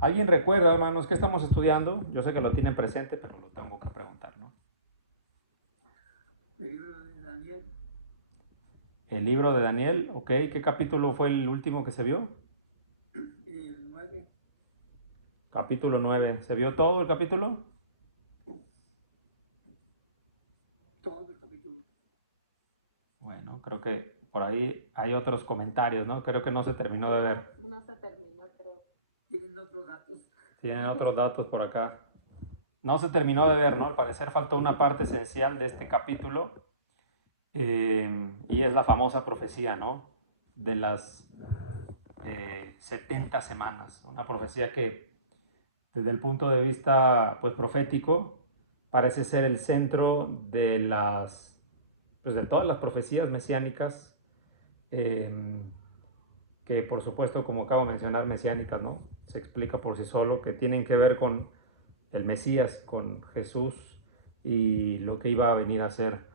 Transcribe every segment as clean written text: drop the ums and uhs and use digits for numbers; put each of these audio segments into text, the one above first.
¿Alguien recuerda, hermanos, qué estamos estudiando? Yo sé que lo tienen presente, pero lo tengo que preguntar, ¿no? El libro de Daniel, El libro de Daniel, ok. ¿Qué capítulo fue el último que se vio? el 9, Capítulo 9. ¿Se vio todo el capítulo? todo el capítulo. Bueno, creo que por ahí hay otros comentarios, ¿no? Creo que no se terminó de ver. No se terminó, creo. Tienen otros datos. Tienen otros datos por acá. No se terminó de ver, ¿no? Al parecer faltó una parte esencial de este capítulo y es la famosa profecía, ¿no? De las 70 semanas. Una profecía que desde el punto de vista pues, profético parece ser el centro de pues, de todas las profecías mesiánicas eh, que por supuesto, como acabo de mencionar, mesiánicas, ¿no? Se explica por sí solo, que tienen que ver con el Mesías, con Jesús y lo que iba a venir a hacer.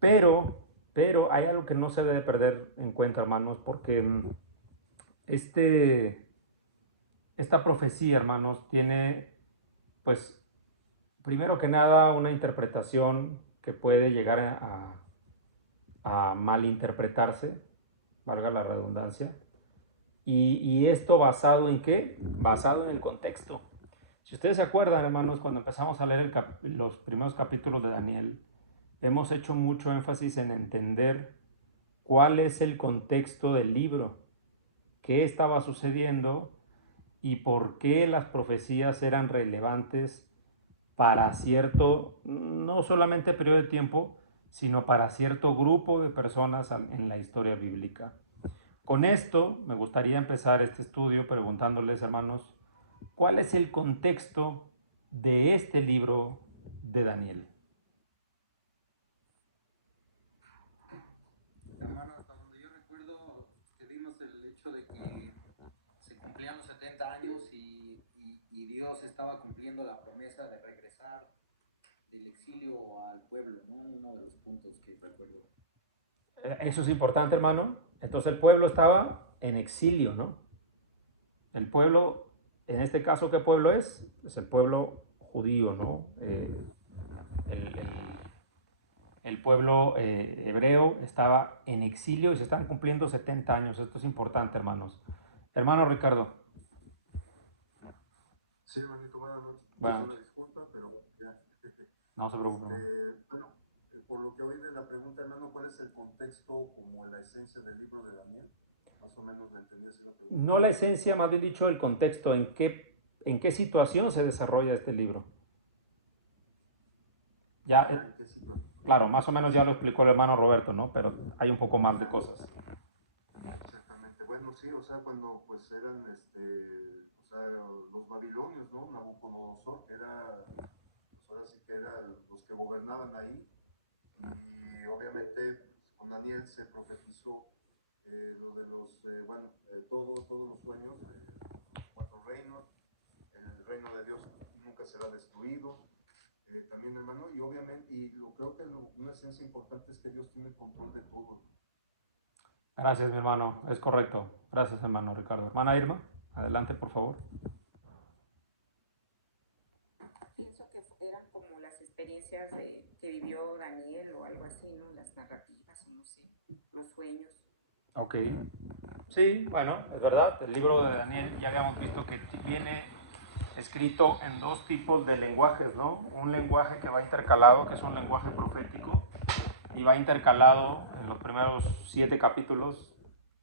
Pero, pero hay algo que no se debe perder en cuenta, hermanos, porque este, esta profecía, hermanos, tiene, pues, primero que nada, una interpretación que puede llegar a malinterpretarse, valga la redundancia. Y esto basado en qué? Basado en el contexto. Si ustedes se acuerdan, hermanos, cuando empezamos a leer los primeros capítulos de Daniel, hemos hecho mucho énfasis en entender cuál es el contexto del libro, qué estaba sucediendo y por qué las profecías eran relevantes para cierto, no solamente periodo de tiempo, sino para cierto grupo de personas en la historia bíblica. Con esto me gustaría empezar este estudio preguntándoles, hermanos, ¿cuál es el contexto de este libro de Daniel? Hermano, hasta donde yo recuerdo, que vimos el hecho de que se cumplían los 70 años y Dios estaba cumpliendo la promesa de regresar del exilio al pueblo, ¿no? Uno de los puntos que recuerdo. Eso es importante, hermano. Entonces el pueblo estaba en exilio, ¿no? El pueblo, en este caso, ¿qué pueblo es? Es el pueblo judío, ¿no? El, el, el pueblo hebreo estaba en exilio y se están cumpliendo 70 años. Esto es importante, hermanos. Hermano Ricardo. Sí, hermanito, buenas noches. Buenas Una noches. disculpa, pero ya. No se preocupe, hermano. Bueno, por lo que oí de la pregunta, hermano, ¿cuál es el contexto como la esencia del libro de Daniel? Más o menos la entendí así la pregunta. No la esencia, más bien dicho, el contexto, en qué situación se desarrolla este libro. Ya, Ah, ¿en qué situación? claro, más o menos ya lo explicó el hermano Roberto, ¿no? Pero hay un poco más de cosas. Exactamente. Bueno, sí, o sea, cuando pues eran, o sea, los babilonios, ¿no? Nabucodonosor, que era, pues ahora sí que eran los que gobernaban ahí. Y obviamente pues, con Daniel se profetizó lo de los, bueno, todos los sueños de los cuatro reinos, el reino de Dios nunca será destruido, también hermano, y obviamente, y creo que una esencia importante es que Dios tiene control de todo. Gracias, mi hermano. Es correcto. Gracias, hermano Ricardo. Hermana Irma, adelante, por favor. Pienso que eran como las experiencias que vivió Daniel o algo así, ¿no? Las narrativas, o no sé, los sueños. Ok. Sí, bueno, es verdad. El libro de Daniel ya habíamos visto que viene escrito en dos tipos de lenguajes, ¿no? Un lenguaje que va intercalado, que es un lenguaje profético, y va intercalado en los primeros 7 capítulos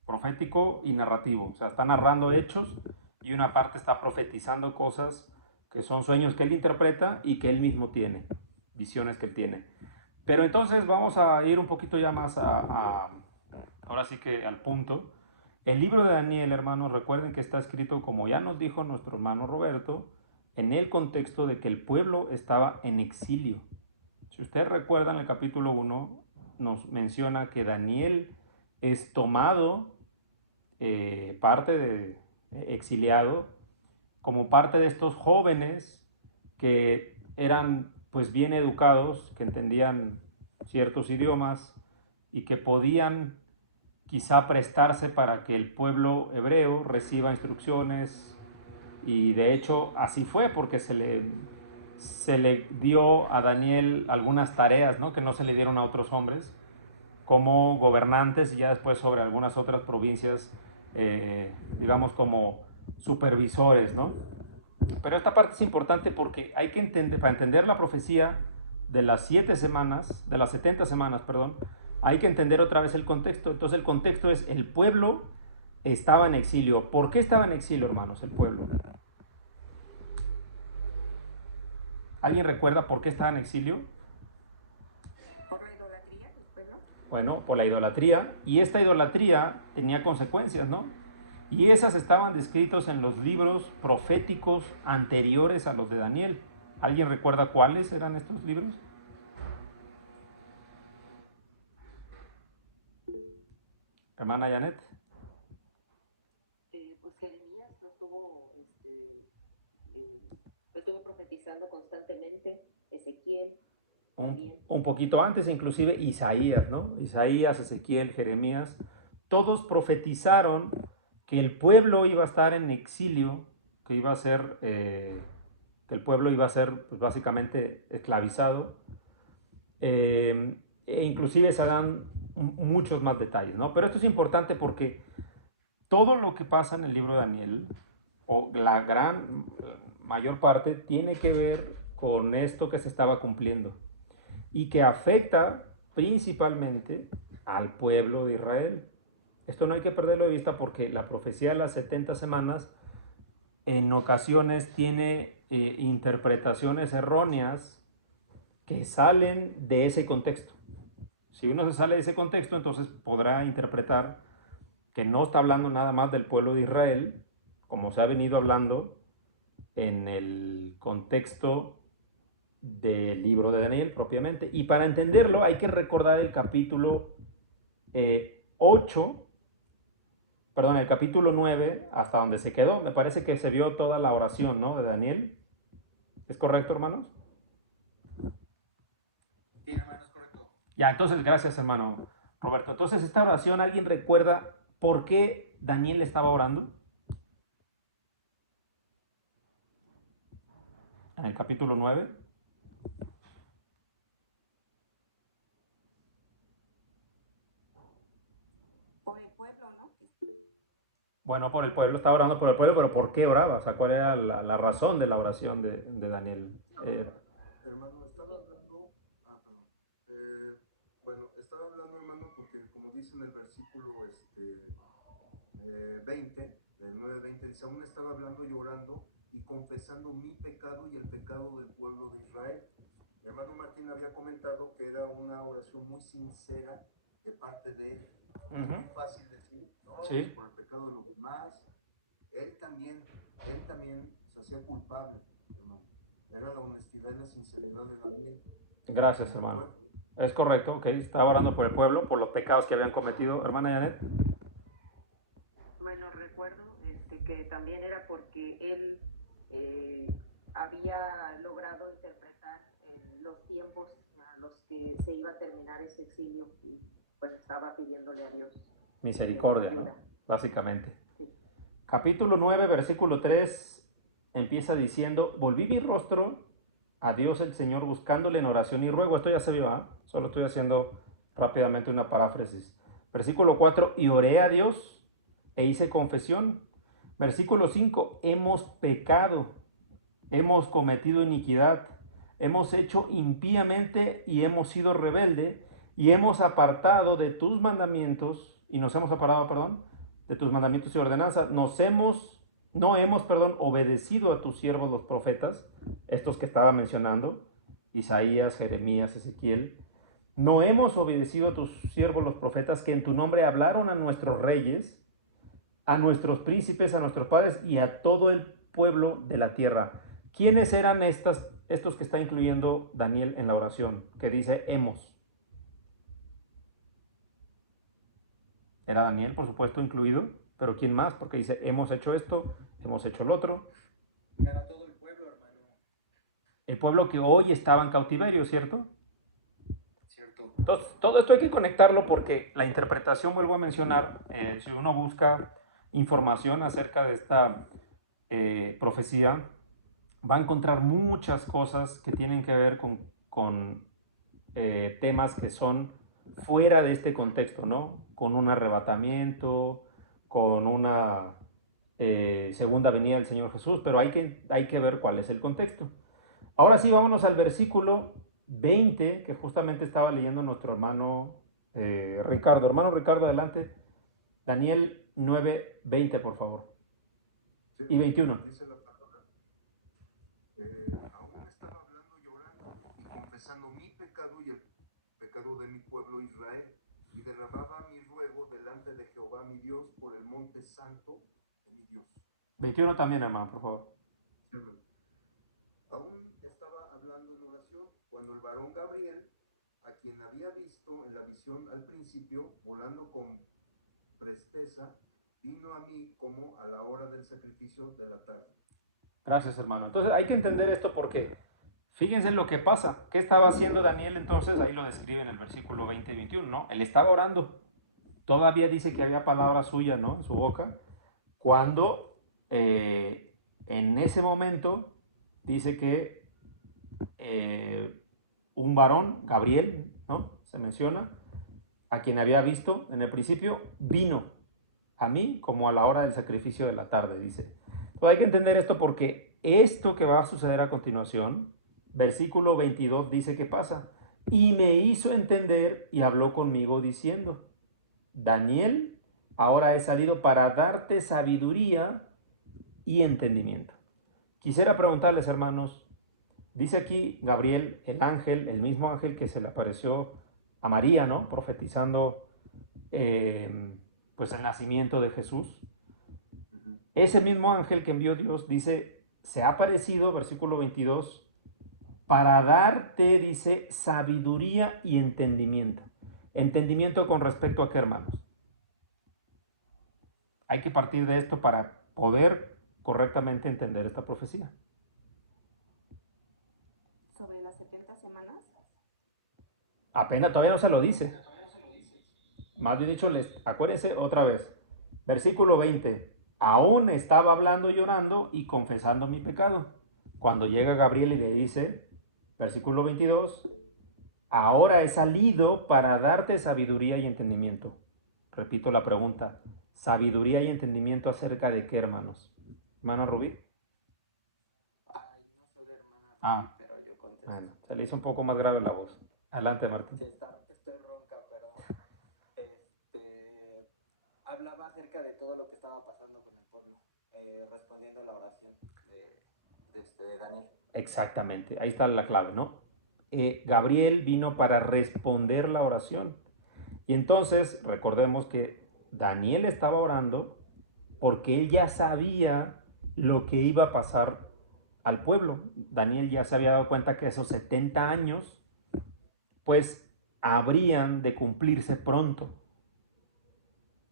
profético y narrativo. O sea, está narrando hechos y una parte está profetizando cosas que son sueños que él interpreta y que él mismo tiene, visiones que él tiene. Pero entonces vamos a ir un poquito ya más ahora sí que al punto. El libro de Daniel, hermanos, recuerden que está escrito, como ya nos dijo nuestro hermano Roberto, en el contexto de que el pueblo estaba en exilio. Si ustedes recuerdan, el capítulo 1 nos menciona que Daniel es tomado, parte de exiliado, como parte de estos jóvenes que eran pues bien educados, que entendían ciertos idiomas y que podían quizá prestarse para que el pueblo hebreo reciba instrucciones Y de hecho así fue, porque se le dio a Daniel algunas tareas, ¿no?, que no se le dieron a otros hombres, como gobernantes, y ya después sobre algunas otras provincias, digamos como supervisores, ¿no? Pero esta parte es importante porque hay que entender, para entender la profecía de las 7 semanas, de las 70 semanas, perdón, hay que entender otra vez el contexto. Entonces el contexto es: el pueblo estaba en exilio. ¿Por qué estaba en exilio, hermanos, el pueblo? ¿Alguien recuerda por qué estaba en exilio? Por la idolatría del pueblo. Bueno, por la idolatría, y esta idolatría tenía consecuencias, ¿no? Y esas estaban descritos en los libros proféticos anteriores a los de Daniel. ¿Alguien recuerda cuáles eran estos libros? Hermana Janet. Pues Jeremías estuvo profetizando constantemente, Ezequiel también. Un poquito antes, inclusive Isaías, ¿no? Isaías, Ezequiel, Jeremías, todos profetizaron que el pueblo iba a estar en exilio, que iba a ser, que el pueblo iba a ser, pues, básicamente esclavizado, e inclusive se dan muchos más detalles, ¿no? Pero esto es importante porque todo lo que pasa en el libro de Daniel, o la gran mayor parte, tiene que ver con esto que se estaba cumpliendo y que afecta principalmente al pueblo de Israel. Esto no hay que perderlo de vista porque la profecía de las 70 semanas en ocasiones tiene interpretaciones erróneas que salen de ese contexto. Si uno se sale de ese contexto, entonces podrá interpretar que no está hablando nada más del pueblo de Israel, como se ha venido hablando en el contexto del libro de Daniel propiamente. Y para entenderlo hay que recordar el capítulo 8, perdón, el capítulo 9, hasta donde se quedó. Me parece que se vio toda la oración, ¿no?, de Daniel. ¿Es correcto, hermanos? Sí, hermano, es correcto. Ya, entonces, gracias, hermano Roberto. Entonces, esta oración, ¿alguien recuerda por qué Daniel estaba orando? En el capítulo 9. Por el pueblo, ¿no? Bueno, por el pueblo, estaba orando por el pueblo, pero ¿por qué oraba? O sea, ¿cuál era la razón de la oración de Daniel? Hermano, estaba hablando, perdón. Bueno, estaba hablando, hermano, porque como dice en el versículo 20, del 9:20, dice: aún estaba hablando, llorando y confesando mi pecado y el pecado del pueblo de Israel. Mi hermano Martín había comentado que era una oración muy sincera de parte de él. Es muy fácil decir, no, Sí. por el pecado de los demás. Él también se hacía culpable, hermano. Era la honestidad y la sinceridad de Daniel. Gracias, hermano. Es correcto, ok. Estaba orando por el pueblo, por los pecados que habían cometido. Hermana Janet. Bueno, recuerdo que también era porque él había logrado interpretar los tiempos a los que se iba a terminar ese exilio y pues estaba pidiéndole a Dios Misericordia, ¿no? Básicamente. Sí. Capítulo 9, versículo 3, empieza diciendo: volví mi rostro a Dios el Señor buscándole en oración y ruego. Esto ya se vio, ¿eh? Solo estoy haciendo rápidamente una paráfrasis. Versículo 4, y oré a Dios e hice confesión. Versículo 5, hemos pecado, hemos cometido iniquidad, hemos hecho impíamente y hemos sido rebelde y hemos apartado de tus mandamientos, y nos hemos apartado, perdón, de tus mandamientos y ordenanzas. No hemos, obedecido a tus siervos los profetas, estos que estaba mencionando, Isaías, Jeremías, Ezequiel. No hemos obedecido a tus siervos los profetas que en tu nombre hablaron a nuestros reyes, a nuestros príncipes, a nuestros padres y a todo el pueblo de la tierra. ¿Quiénes eran estos que está incluyendo Daniel en la oración? Que dice hemos. Era Daniel, por supuesto, incluido, pero ¿quién más? Porque dice hemos hecho esto, hemos hecho el otro. Era todo el pueblo, hermano. El pueblo que hoy estaba en cautiverio, ¿cierto? Cierto. Entonces, todo esto hay que conectarlo porque la interpretación, vuelvo a mencionar, si uno busca información acerca de esta profecía, va a encontrar muchas cosas que tienen que ver con temas que son fuera de este contexto, ¿no? Con un arrebatamiento, con una segunda venida del Señor Jesús, pero hay que ver cuál es el contexto. Ahora sí, vámonos al versículo 20, que justamente estaba leyendo nuestro hermano Ricardo. Hermano Ricardo, adelante. Daniel 9, 20, por favor. Sí, Y 21. dice la palabra. Aún estaba hablando, llorando y confesando mi pecado y el pecado de mi pueblo Israel, y derramaba mi ruego delante de Jehová mi Dios por el monte santo de mi Dios. 21 también, hermano, por favor. Aún estaba hablando en oración cuando el varón Gabriel, a quien había visto en la visión al principio, volando con presteza, vino a mí como a la hora del sacrificio de la tarde. Gracias, hermano. Entonces hay que entender esto porque fíjense lo que pasa. ¿Qué estaba haciendo Daniel entonces? Ahí lo describe en el versículo 20 y 21, ¿no? Él estaba orando. Todavía dice que había palabra suya, ¿no? En su boca. Cuando en ese momento dice que un varón, Gabriel, ¿no? Se menciona, a quien había visto en el principio, vino a mí como a la hora del sacrificio de la tarde, dice. Entonces hay que entender esto porque esto que va a suceder a continuación, versículo 22 dice que pasa. Y me hizo entender y habló conmigo diciendo, Daniel, ahora he salido para darte sabiduría y entendimiento. Quisiera preguntarles, hermanos, dice aquí Gabriel, el ángel, el mismo ángel que se le apareció a María, ¿no? Profetizando pues el nacimiento de Jesús. Ese mismo ángel que envió Dios, dice, se ha aparecido, versículo 22, para darte, dice, sabiduría y entendimiento. ¿Entendimiento con respecto a qué, hermanos? Hay que partir de esto para poder correctamente entender esta profecía. Sobre las 70 semanas. Apenas todavía no se lo dice. Más bien dicho, acuérdense otra vez. Versículo 20. Aún estaba hablando, llorando y confesando mi pecado. Cuando llega Gabriel y le dice, versículo 22, ahora he salido para darte sabiduría y entendimiento. Repito la pregunta. ¿Sabiduría y entendimiento acerca de qué, hermanos? ¿Hermana Rubí? Ay, no soy hermana, pero yo contesto. Bueno, se le hizo un poco más grave la voz. Adelante, Martín. Sí, estoy ronca, pero hablaba acerca de todo lo que estaba pasando con el pueblo, respondiendo a la oración de Daniel. Exactamente, ahí está la clave, ¿no? Gabriel vino para responder la oración. Y entonces, recordemos que Daniel estaba orando porque él ya sabía lo que iba a pasar al pueblo. Daniel ya se había dado cuenta que esos 70 años, pues, habrían de cumplirse pronto.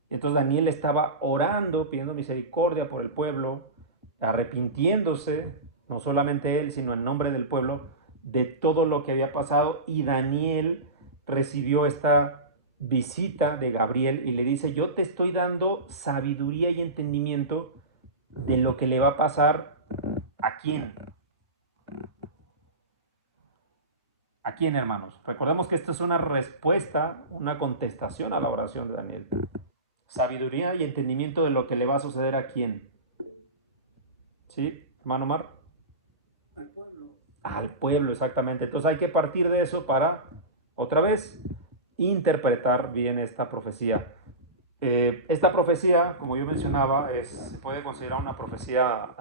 Entonces Daniel estaba orando, pidiendo misericordia por el pueblo, arrepintiéndose, no solamente él, sino en nombre del pueblo, de todo lo que había pasado. Y Daniel recibió esta visita de Gabriel y le dice, yo te estoy dando sabiduría y entendimiento de lo que le va a pasar a quién. ¿A quién, hermanos? Recordemos que esto es una respuesta, una contestación a la oración de Daniel. Sabiduría y entendimiento de lo que le va a suceder a quién. ¿Sí, hermano Omar? Al pueblo. Al pueblo, exactamente. Entonces hay que partir de eso para, otra vez, interpretar bien esta profecía. Esta profecía, como yo mencionaba, se puede considerar una profecía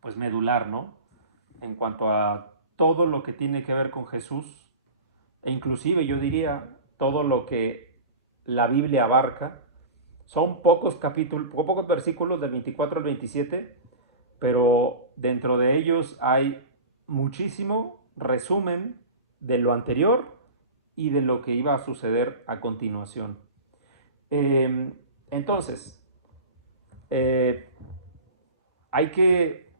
pues medular, ¿no? En cuanto a todo lo que tiene que ver con Jesús, e inclusive yo diría todo lo que la Biblia abarca. Son pocos capítulos, pocos versículos del 24 al 27, pero dentro de ellos hay muchísimo resumen de lo anterior y de lo que iba a suceder a continuación. Entonces, hay que,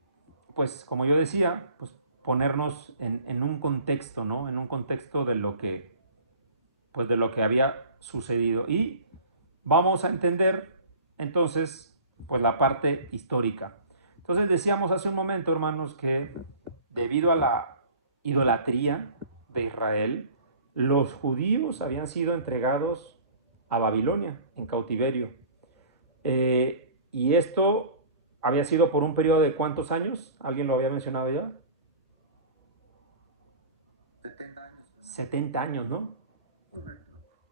pues como yo decía, pues ponernos en un contexto, ¿no? En un contexto de lo que, pues de lo que había sucedido. Y vamos a entender entonces, pues la parte histórica. Entonces decíamos hace un momento, hermanos, que debido a la idolatría de Israel, los judíos habían sido entregados a Babilonia en cautiverio. Y esto había sido por un periodo de ¿cuántos años? ¿Alguien lo había mencionado ya? 70 años. 70 años, ¿no?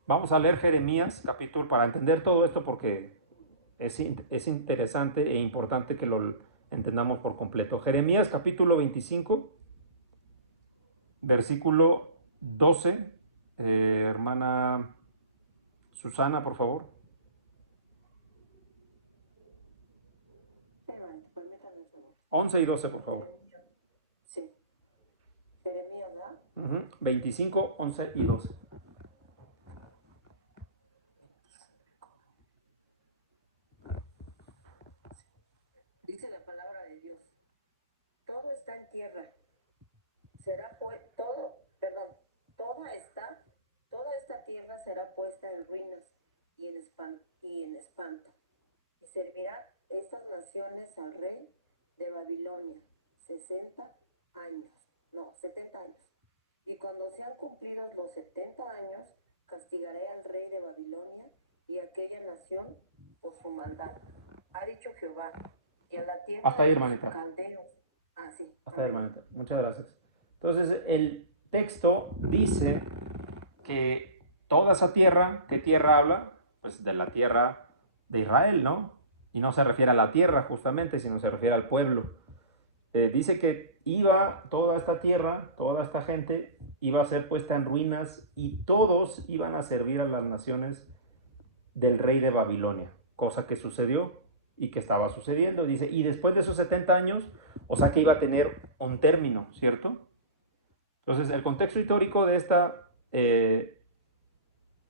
Vamos a leer Jeremías capítulo para entender todo esto, porque es interesante e importante que lo entendamos por completo. Jeremías capítulo 25, versículo 12. Hermana Susana, por favor. Permítame un segundo. 11 y 12, por favor. Sí. Jeremías, ¿verdad? 25, 11 y 12. Dice la palabra de Dios. Todo está en tierra. Toda esta tierra será puesta en ruinas y en espanto. Y servirán estas naciones al rey de Babilonia 70 años. Y cuando sean cumplidos los 70 años, castigaré al rey de Babilonia y a aquella nación por su maldad. Ha dicho Jehová. Y a la tierra Hasta ahí, de los hermanita. caldeos. Sí. Hasta ahí, hermanita. Muchas gracias. Entonces, el texto dice que toda esa tierra, ¿qué tierra habla? Pues de la tierra de Israel, ¿no? Y no se refiere a la tierra justamente, sino se refiere al pueblo. Dice que iba toda esta tierra, toda esta gente, iba a ser puesta en ruinas y todos iban a servir a las naciones del rey de Babilonia, cosa que sucedió y que estaba sucediendo. Dice, y después de esos 70 años, o sea que iba a tener un término, ¿cierto? Entonces, el contexto histórico de esta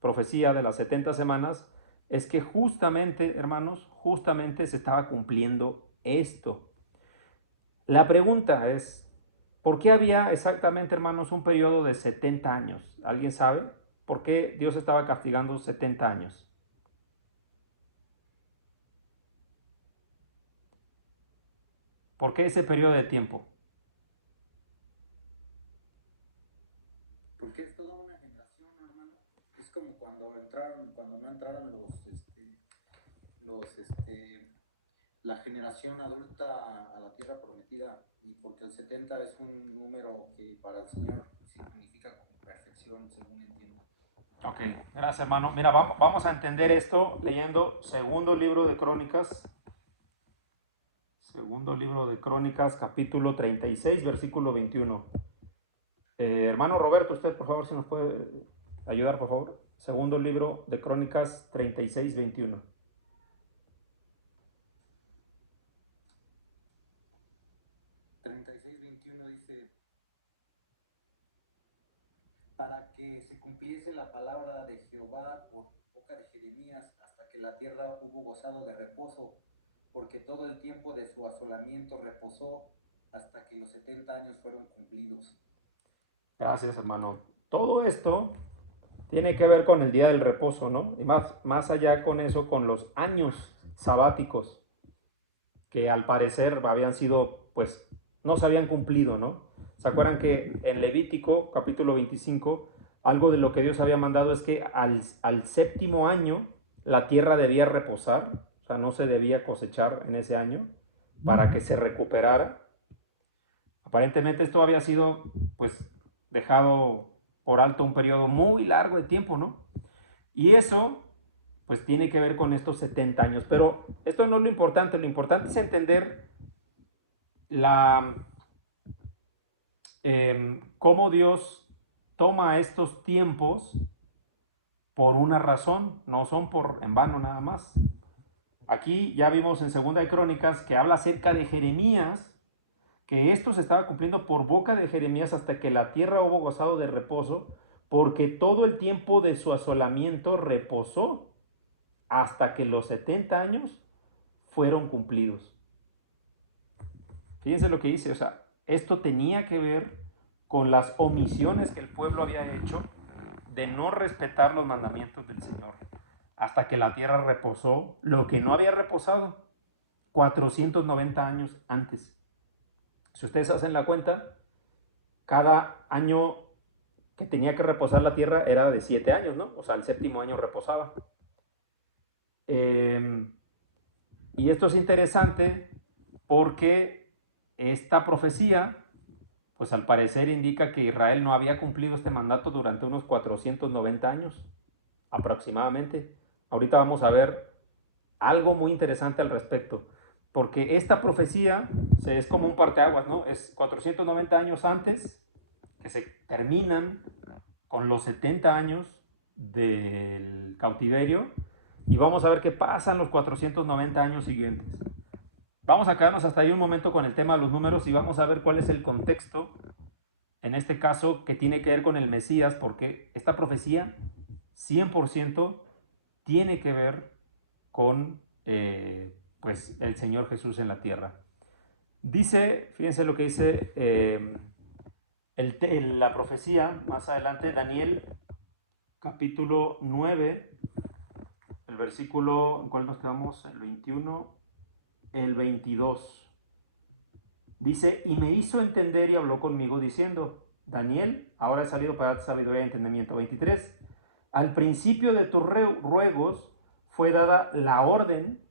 profecía de las 70 semanas es que justamente, hermanos, justamente se estaba cumpliendo esto. La pregunta es, ¿por qué había exactamente, hermanos, un periodo de 70 años? ¿Alguien sabe? ¿Por qué Dios estaba castigando 70 años? ¿Por qué ese periodo de tiempo? Porque es toda una generación, hermano. Es como cuando no entraron la generación adulta a la tierra prometida, y porque el 70 es un número que para el Señor significa perfección, según entiendo. Ok, gracias, hermano. Mira, vamos a entender esto leyendo segundo libro de Crónicas. Segundo libro de Crónicas, capítulo 36, versículo 21. Hermano Roberto, usted por favor, si nos puede ayudar, por favor. Segundo libro de Crónicas 36, 21. Dice, para que se cumpliese la palabra de Jehová por boca de Jeremías, hasta que la tierra hubo gozado de reposo, porque todo el tiempo de su asolamiento reposó, hasta que los 70 años fueron cumplidos. Gracias, hermano. Todo esto tiene que ver con el día del reposo, ¿no? Y más allá con eso, con los años sabáticos, que al parecer habían sido, pues, no se habían cumplido, ¿no? ¿Se acuerdan que en Levítico, capítulo 25, algo de lo que Dios había mandado es que al séptimo año la tierra debía reposar, o sea, no se debía cosechar en ese año, para que se recuperara? Aparentemente esto había sido, pues, dejado por alto un periodo muy largo de tiempo, ¿no? Y eso, pues, tiene que ver con estos 70 años. Pero esto no es lo importante es entender cómo Dios toma estos tiempos por una razón, no son en vano nada más. Aquí ya vimos en Segunda de Crónicas que habla acerca de Jeremías, que esto se estaba cumpliendo por boca de Jeremías hasta que la tierra hubo gozado de reposo, porque todo el tiempo de su asolamiento reposó hasta que los 70 años fueron cumplidos. Fíjense lo que dice, o sea, esto tenía que ver con las omisiones que el pueblo había hecho de no respetar los mandamientos del Señor, hasta que la tierra reposó lo que no había reposado, 490 años antes. Si ustedes hacen la cuenta, cada año que tenía que reposar la tierra era de 7 años, ¿no? O sea, el séptimo año reposaba. Y esto es interesante porque esta profecía, pues al parecer indica que Israel no había cumplido este mandato durante unos 490 años, aproximadamente. Ahorita vamos a ver algo muy interesante al respecto, porque esta profecía es como un parteaguas, ¿no? Es 490 años antes, que se terminan con los 70 años del cautiverio, y vamos a ver qué pasa en los 490 años siguientes. Vamos a quedarnos hasta ahí un momento con el tema de los números y vamos a ver cuál es el contexto, en este caso, que tiene que ver con el Mesías, porque esta profecía 100% tiene que ver con pues el Señor Jesús en la tierra. Dice, fíjense lo que dice la profecía más adelante, Daniel capítulo 9, el versículo, ¿en cuál nos quedamos? El 21, el 22. Dice, y me hizo entender y habló conmigo diciendo, Daniel, ahora he salido para darte sabiduría y entendimiento. 23. Al principio de tus ruegos fue dada la orden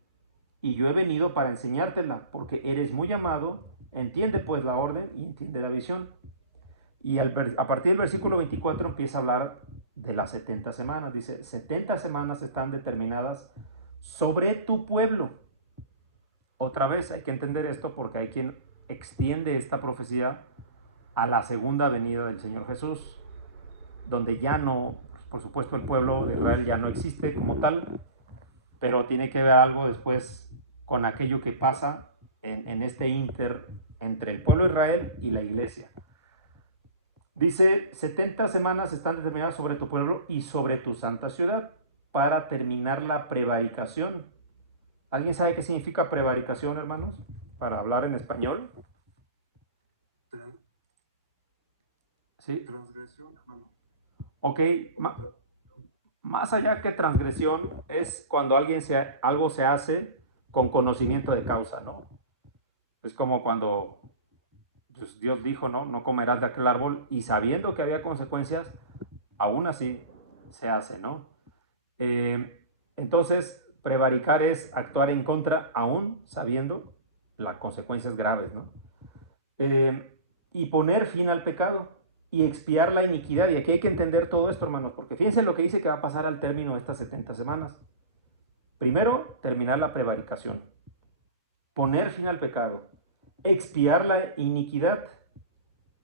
y yo he venido para enseñártela, porque eres muy amado, entiende pues la orden y entiende la visión. Y a partir del versículo 24 empieza a hablar de las 70 semanas. Dice, 70 semanas están determinadas sobre tu pueblo. Otra vez hay que entender esto porque hay quien extiende esta profecía a la segunda venida del Señor Jesús, donde ya no, por supuesto el pueblo de Israel ya no existe como tal, pero tiene que ver algo después con aquello que pasa en este entre el pueblo de Israel y la iglesia. Dice, 70 semanas están determinadas sobre tu pueblo y sobre tu santa ciudad para terminar la prevaricación. ¿Alguien sabe qué significa prevaricación, hermanos? Para hablar en español. ¿Sí? Transgresión, hermano. Ok, más allá que transgresión es cuando algo se hace con conocimiento de causa, ¿no? Es como cuando pues, Dios dijo, ¿no? No comerás de aquel árbol, y sabiendo que había consecuencias, aún así se hace, ¿no? Entonces, prevaricar es actuar en contra, aún sabiendo las consecuencias graves, ¿no? Y poner fin al pecado y expiar la iniquidad. Y aquí hay que entender todo esto, hermanos, porque fíjense lo que dice que va a pasar al término de estas 70 semanas. Primero, terminar la prevaricación, poner fin al pecado, expiar la iniquidad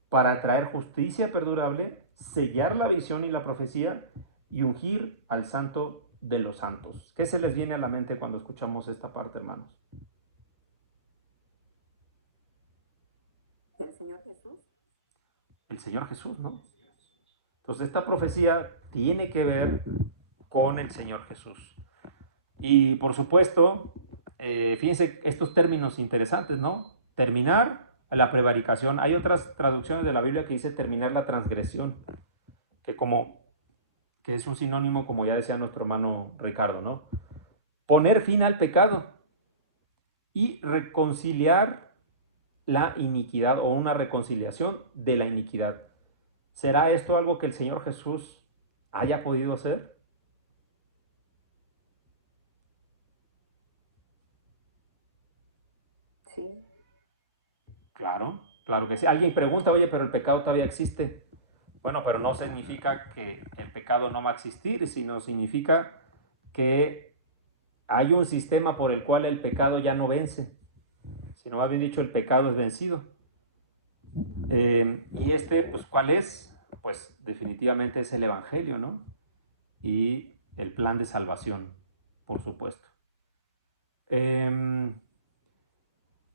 para traer justicia perdurable, sellar la visión y la profecía y ungir al santo de los santos. ¿Qué se les viene a la mente cuando escuchamos esta parte, hermanos? ¿El Señor Jesús? El Señor Jesús, ¿no? Entonces esta profecía tiene que ver con el Señor Jesús. Y por supuesto, fíjense estos términos interesantes, ¿no? Terminar la prevaricación. Hay otras traducciones de la Biblia que dice terminar la transgresión, que es un sinónimo, como ya decía nuestro hermano Ricardo, ¿no? Poner fin al pecado y reconciliar la iniquidad, o una reconciliación de la iniquidad. ¿Será esto algo que el Señor Jesús haya podido hacer? Sí. Claro que sí. Alguien pregunta, oye, pero el pecado todavía existe. Bueno, pero no significa que el pecado no va a existir, sino significa que hay un sistema por el cual el pecado ya no vence, sino más bien dicho, el pecado es vencido. Y pues, ¿cuál es? Pues definitivamente es el Evangelio, ¿no? Y el plan de salvación, por supuesto.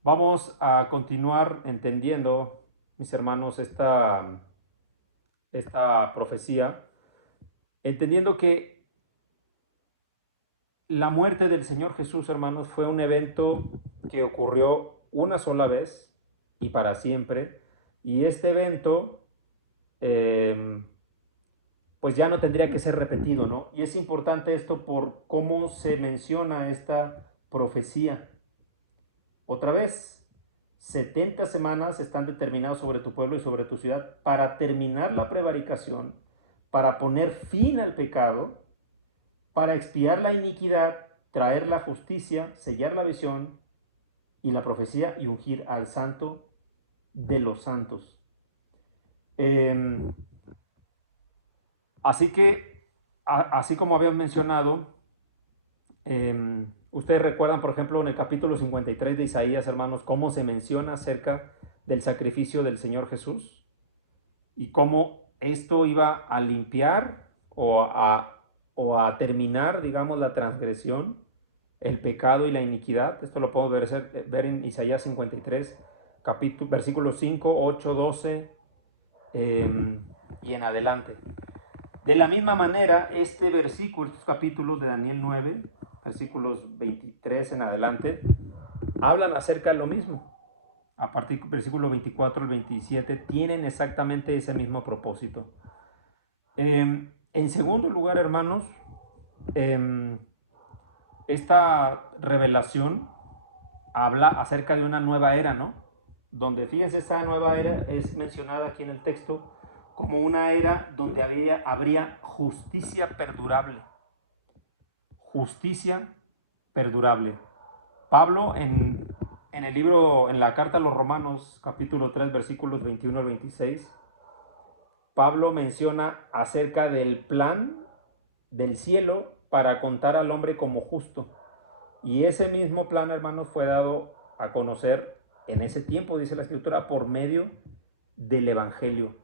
Vamos a continuar entendiendo, mis hermanos, esta profecía, entendiendo que la muerte del Señor Jesús, hermanos, fue un evento que ocurrió una sola vez y para siempre, y este evento pues ya no tendría que ser repetido, ¿no? Y es importante esto por cómo se menciona esta profecía. Otra vez, 70 semanas están determinadas sobre tu pueblo y sobre tu ciudad para terminar la prevaricación, para poner fin al pecado, para expiar la iniquidad, traer la justicia, sellar la visión y la profecía y ungir al santo de los santos. Así que, así como habíamos mencionado, ustedes recuerdan, por ejemplo, en el capítulo 53 de Isaías, hermanos, cómo se menciona acerca del sacrificio del Señor Jesús y cómo esto iba a limpiar o a terminar, digamos, la transgresión, el pecado y la iniquidad. Esto lo podemos ver en Isaías 53, versículos 5, 8, 12 y en adelante. De la misma manera, este versículo, estos capítulos de Daniel 9, versículos 23 en adelante, hablan acerca de lo mismo. A partir del versículo 24 al 27 tienen exactamente ese mismo propósito. En segundo lugar, hermanos, esta revelación habla acerca de una nueva era, ¿no? Donde, fíjense, esta nueva era es mencionada aquí en el texto como una era donde habría justicia perdurable. Justicia perdurable. Pablo en el libro, en la carta a los Romanos, capítulo 3, versículos 21 al 26, Pablo menciona acerca del plan del cielo para contar al hombre como justo. Y ese mismo plan, hermanos, fue dado a conocer en ese tiempo, dice la Escritura, por medio del Evangelio.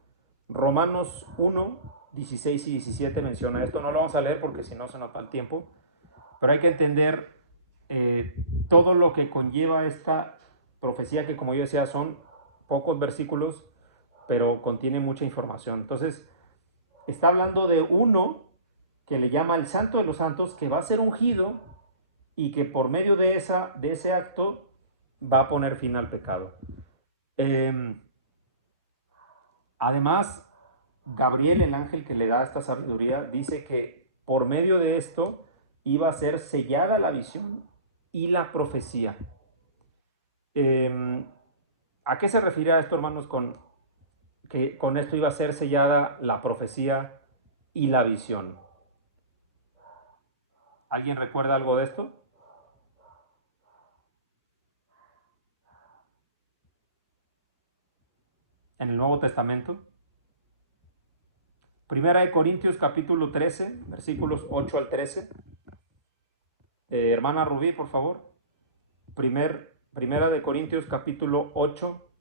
Romanos 1, 16 y 17 menciona esto. No lo vamos a leer porque si no se nos va el tiempo, pero hay que entender todo lo que conlleva esta profecía, que como yo decía son pocos versículos, pero contiene mucha información. Entonces, está hablando de uno que le llama el Santo de los Santos, que va a ser ungido y que por medio de ese acto va a poner fin al pecado. Además, Gabriel, el ángel que le da esta sabiduría, dice que por medio de esto iba a ser sellada la visión y la profecía. ¿A qué se refiere a esto, hermanos, que con esto iba a ser sellada la profecía y la visión? ¿Alguien recuerda algo de esto? En el Nuevo Testamento. Primera de Corintios capítulo 13, versículos 8 al 13. Hermana Rubí, por favor. Primera de Corintios capítulo 8,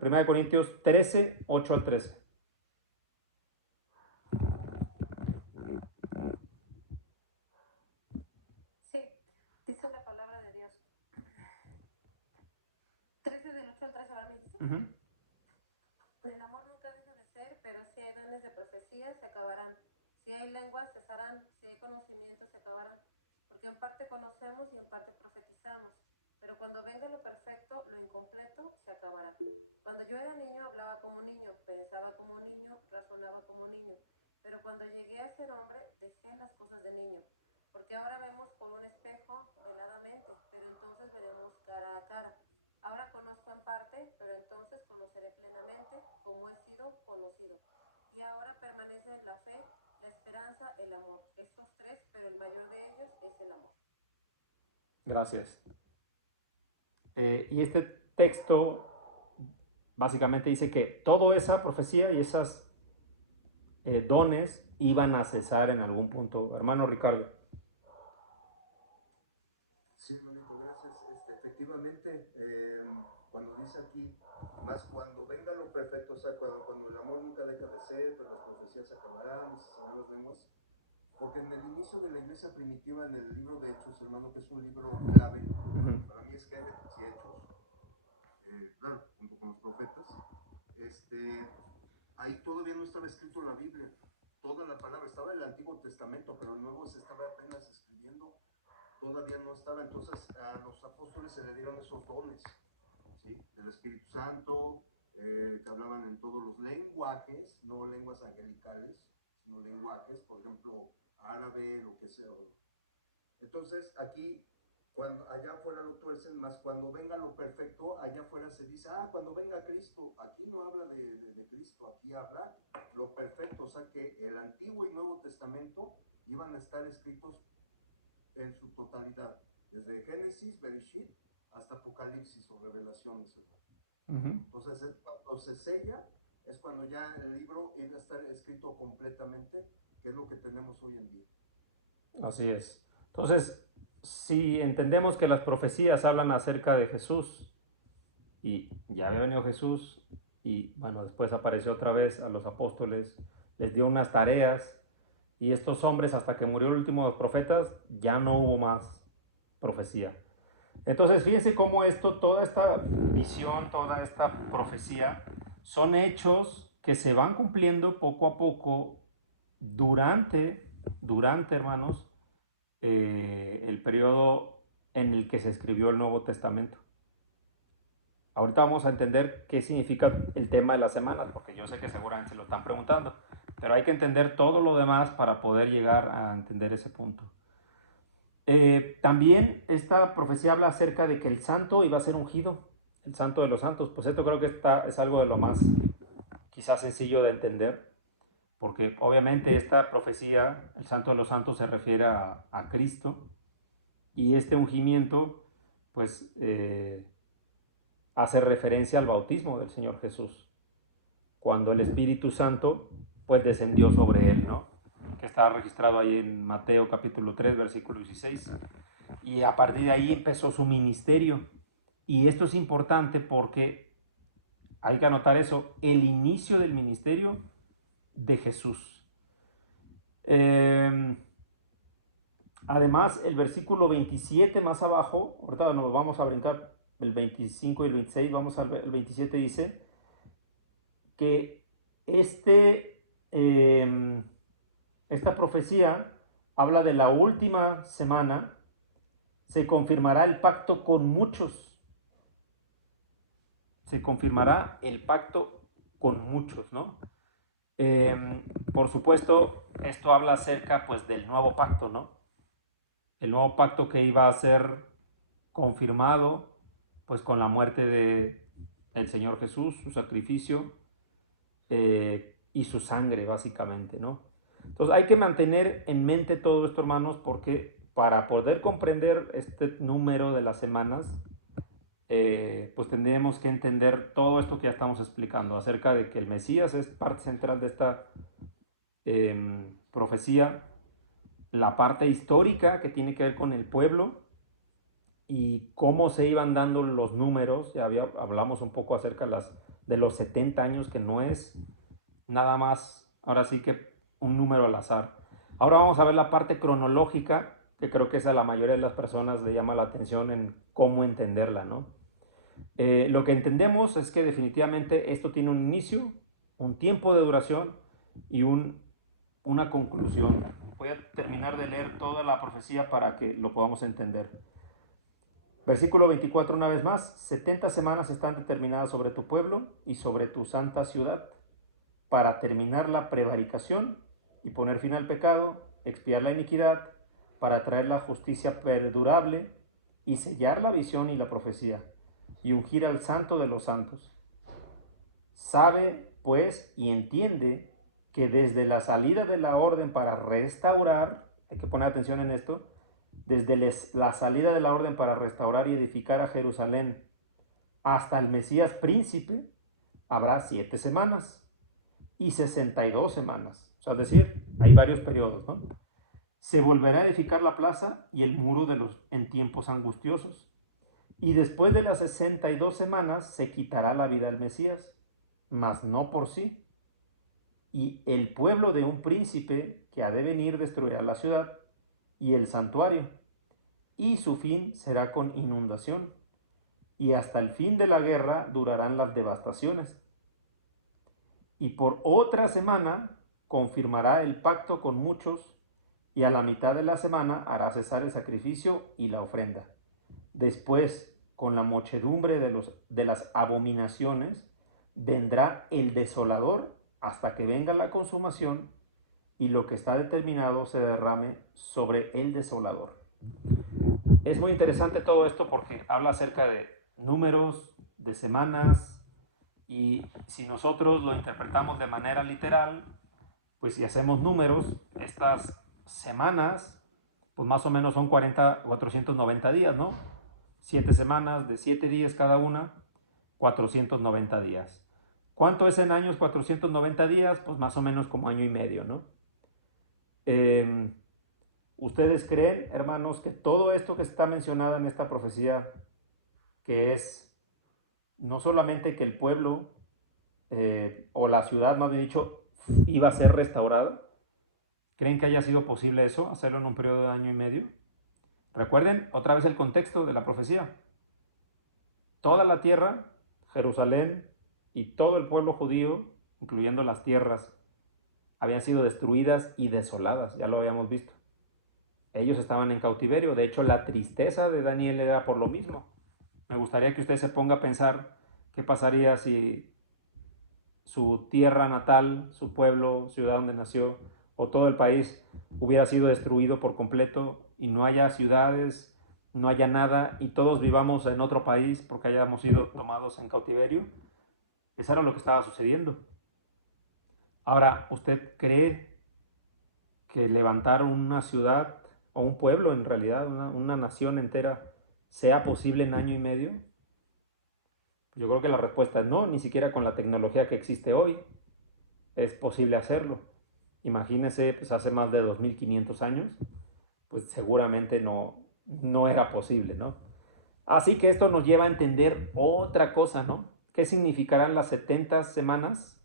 Primera de Corintios 13, 8 al 13. Sí, dice la palabra de Dios. 13 del 8 al 13, ¿verdad? Uh-huh. El amor nunca deja de ser, pero si hay dones de profecía, se acabarán. Si hay lenguas, cesarán. Si hay conocimiento, se acabarán. Porque en parte conocemos y en parte profetizamos. Pero cuando venga lo perfecto, lo incompleto, se acabará. Cuando yo era niño, hablaba como niño, pensaba como niño, razonaba como niño. Pero cuando llegué a ser hombre, dejé las cosas de niño. Porque ahora vemos por un espejo, veladamente, pero entonces veremos cara a cara. Ahora conozco en parte, pero entonces conoceré plenamente, como he sido conocido. Y ahora permanecen la fe, la esperanza, el amor. Estos tres, pero el mayor de ellos es el amor. Gracias. Y este texto básicamente dice que toda esa profecía y esas dones iban a cesar en algún punto. Hermano Ricardo. Sí, hermanito, gracias. Efectivamente, cuando dice aquí, más cuando venga lo perfecto, o sea, cuando el amor nunca deja de ser, pero las profecías se acabarán, se cerrarán las lenguas, porque en el inicio de la iglesia primitiva, en el libro de Hechos, hermano, que es un libro clave, para mí es Génesis y Hechos, claro, junto con los profetas, ahí todavía no estaba escrito la Biblia, toda la palabra estaba en el Antiguo Testamento, pero el Nuevo se estaba apenas escribiendo. Todavía no estaba, entonces a los apóstoles se le dieron esos dones, ¿sí? Del Espíritu Santo, que hablaban en todos los lenguajes, no lenguas angelicales, sino lenguajes, por ejemplo, árabe, lo que sea. Entonces aquí Cuando allá afuera lo tuercen, más cuando venga lo perfecto, allá afuera se dice, cuando venga Cristo. Aquí no habla de Cristo, aquí habla lo perfecto. O sea que el Antiguo y Nuevo Testamento iban a estar escritos en su totalidad, desde Génesis, Bereshit, hasta Apocalipsis o Revelaciones. Entonces, cuando se sella, es cuando ya el libro iba a estar escrito completamente, que es lo que tenemos hoy en día. Así es. Entonces, si entendemos que las profecías hablan acerca de Jesús, y ya había venido Jesús, y bueno, después apareció otra vez a los apóstoles, les dio unas tareas, y estos hombres, hasta que murió el último de los profetas, ya no hubo más profecía. Entonces, fíjense cómo toda esta visión, toda esta profecía, son hechos que se van cumpliendo poco a poco durante hermanos, el periodo en el que se escribió el Nuevo Testamento. Ahorita vamos a entender qué significa el tema de las semanas, porque yo sé que seguramente se lo están preguntando, pero hay que entender todo lo demás para poder llegar a entender ese punto. También esta profecía habla acerca de que el santo iba a ser ungido, el santo de los santos. Pues esto creo que es algo de lo más quizás sencillo de entender, porque obviamente esta profecía, el santo de los santos, se refiere a Cristo, y este ungimiento pues hace referencia al bautismo del Señor Jesús, cuando el Espíritu Santo pues descendió sobre él, ¿no? Que está registrado ahí en Mateo capítulo 3, versículo 16. Y a partir de ahí empezó su ministerio. Y esto es importante porque hay que anotar eso, el inicio del ministerio de Jesús. Además, el versículo 27 más abajo, ahorita nos vamos a brincar el 25 y el 26, vamos al el 27, dice que esta profecía habla de la última semana, se confirmará el pacto con muchos. Se confirmará el pacto con muchos, ¿no? Por supuesto, esto habla acerca pues del nuevo pacto, ¿no? El nuevo pacto que iba a ser confirmado pues con la muerte del Señor Jesús, su sacrificio y su sangre básicamente, ¿no? Entonces hay que mantener en mente todo esto, hermanos, porque para poder comprender este número de las semanas, pues tendríamos que entender todo esto que ya estamos explicando acerca de que el Mesías es parte central de esta profecía, la parte histórica que tiene que ver con el pueblo y cómo se iban dando los números. Ya hablamos un poco acerca de los 70 años, que no es nada más, ahora sí que un número al azar. Ahora vamos a ver la parte cronológica, que creo que a la mayoría de las personas le llama la atención en cómo entenderla, ¿no? Lo que entendemos es que definitivamente esto tiene un inicio, un tiempo de duración y una conclusión. Voy a terminar de leer toda la profecía para que lo podamos entender. Versículo 24 una vez más: 70 semanas están determinadas sobre tu pueblo y sobre tu santa ciudad, para terminar la prevaricación y poner fin al pecado, expiar la iniquidad, para traer la justicia perdurable y sellar la visión y la profecía, y ungir al santo de los santos. Sabe, pues, y entiende que desde la salida de la orden para restaurar, hay que poner atención en esto, desde la salida de la orden para restaurar y edificar a Jerusalén hasta el Mesías príncipe, habrá 7 semanas y 62 semanas. O sea, es decir, hay varios periodos, ¿no? Se volverá a edificar la plaza y el muro en tiempos angustiosos. Y después de las 62 semanas se quitará la vida al Mesías, mas no por sí. Y el pueblo de un príncipe que ha de venir destruirá la ciudad y el santuario, y su fin será con inundación, y hasta el fin de la guerra durarán las devastaciones. Y por otra semana confirmará el pacto con muchos, y a la mitad de la semana hará cesar el sacrificio y la ofrenda. Después, con la muchedumbre de las abominaciones, vendrá el desolador hasta que venga la consumación y lo que está determinado se derrame sobre el desolador. es muy interesante todo esto porque habla acerca de números, de semanas, y si nosotros lo interpretamos de manera literal, pues si hacemos números, estas semanas, pues más o menos son 490 días, ¿no? 7 semanas de 7 días cada una, 490 días. ¿Cuánto es en años 490 días? Pues más o menos como año y medio, ¿no? ¿Ustedes creen, hermanos, que todo esto que está mencionado en esta profecía, que es no solamente que el pueblo o la ciudad, más bien dicho, iba a ser restaurada? ¿Creen que haya sido posible eso, hacerlo en un periodo de año y medio? Recuerden otra vez el contexto de la profecía. Toda la tierra, Jerusalén y todo el pueblo judío, incluyendo las tierras, habían sido destruidas y desoladas, ya lo habíamos visto. Ellos estaban en cautiverio, de hecho la tristeza de Daniel era por lo mismo. Me gustaría que usted se ponga a pensar qué pasaría si su tierra natal, su pueblo, ciudad donde nació, o todo el país hubiera sido destruido por completo y no haya ciudades, no haya nada y todos vivamos en otro país porque hayamos sido tomados en cautiverio. Eso era lo que estaba sucediendo. Ahora, ¿usted cree que levantar una ciudad o un pueblo, en realidad, una nación entera, sea posible en año y medio? Yo creo que la respuesta es no, ni siquiera con la tecnología que existe hoy es posible hacerlo. Imagínese, pues hace más de 2500 años, pues seguramente no era posible, ¿no? Así que esto nos lleva a entender otra cosa, ¿no? ¿Qué significarán las 70 semanas?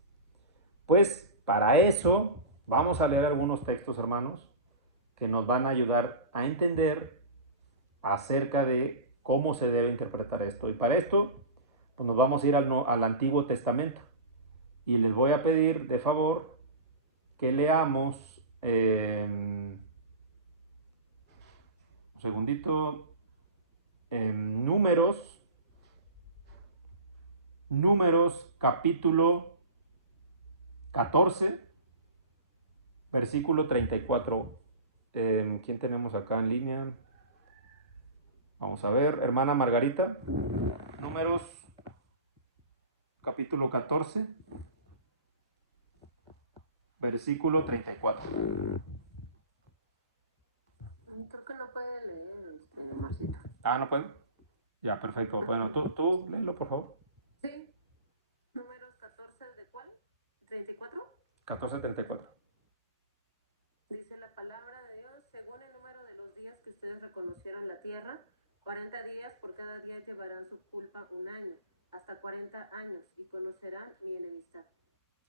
Pues para eso vamos a leer algunos textos, hermanos, que nos van a ayudar a entender acerca de cómo se debe interpretar esto. Y para esto, pues nos vamos a ir al Antiguo Testamento. Y les voy a pedir, de favor, que leamos, un segundito, Números capítulo 14, versículo 34. ¿Quién tenemos acá en línea? Vamos a ver, hermana Margarita. Números capítulo 14, versículo 34. Creo que no puede leer, Marcito. Ah, ¿no puede? Ya, perfecto. Bueno, tú léelo, por favor. Sí. Números 14, ¿de cuál? ¿34? 14:34. Dice la palabra de Dios, según el número de los días que ustedes reconocieron la tierra, 40 días por cada día llevarán su culpa un año, hasta 40 años, y conocerán mi enemistad.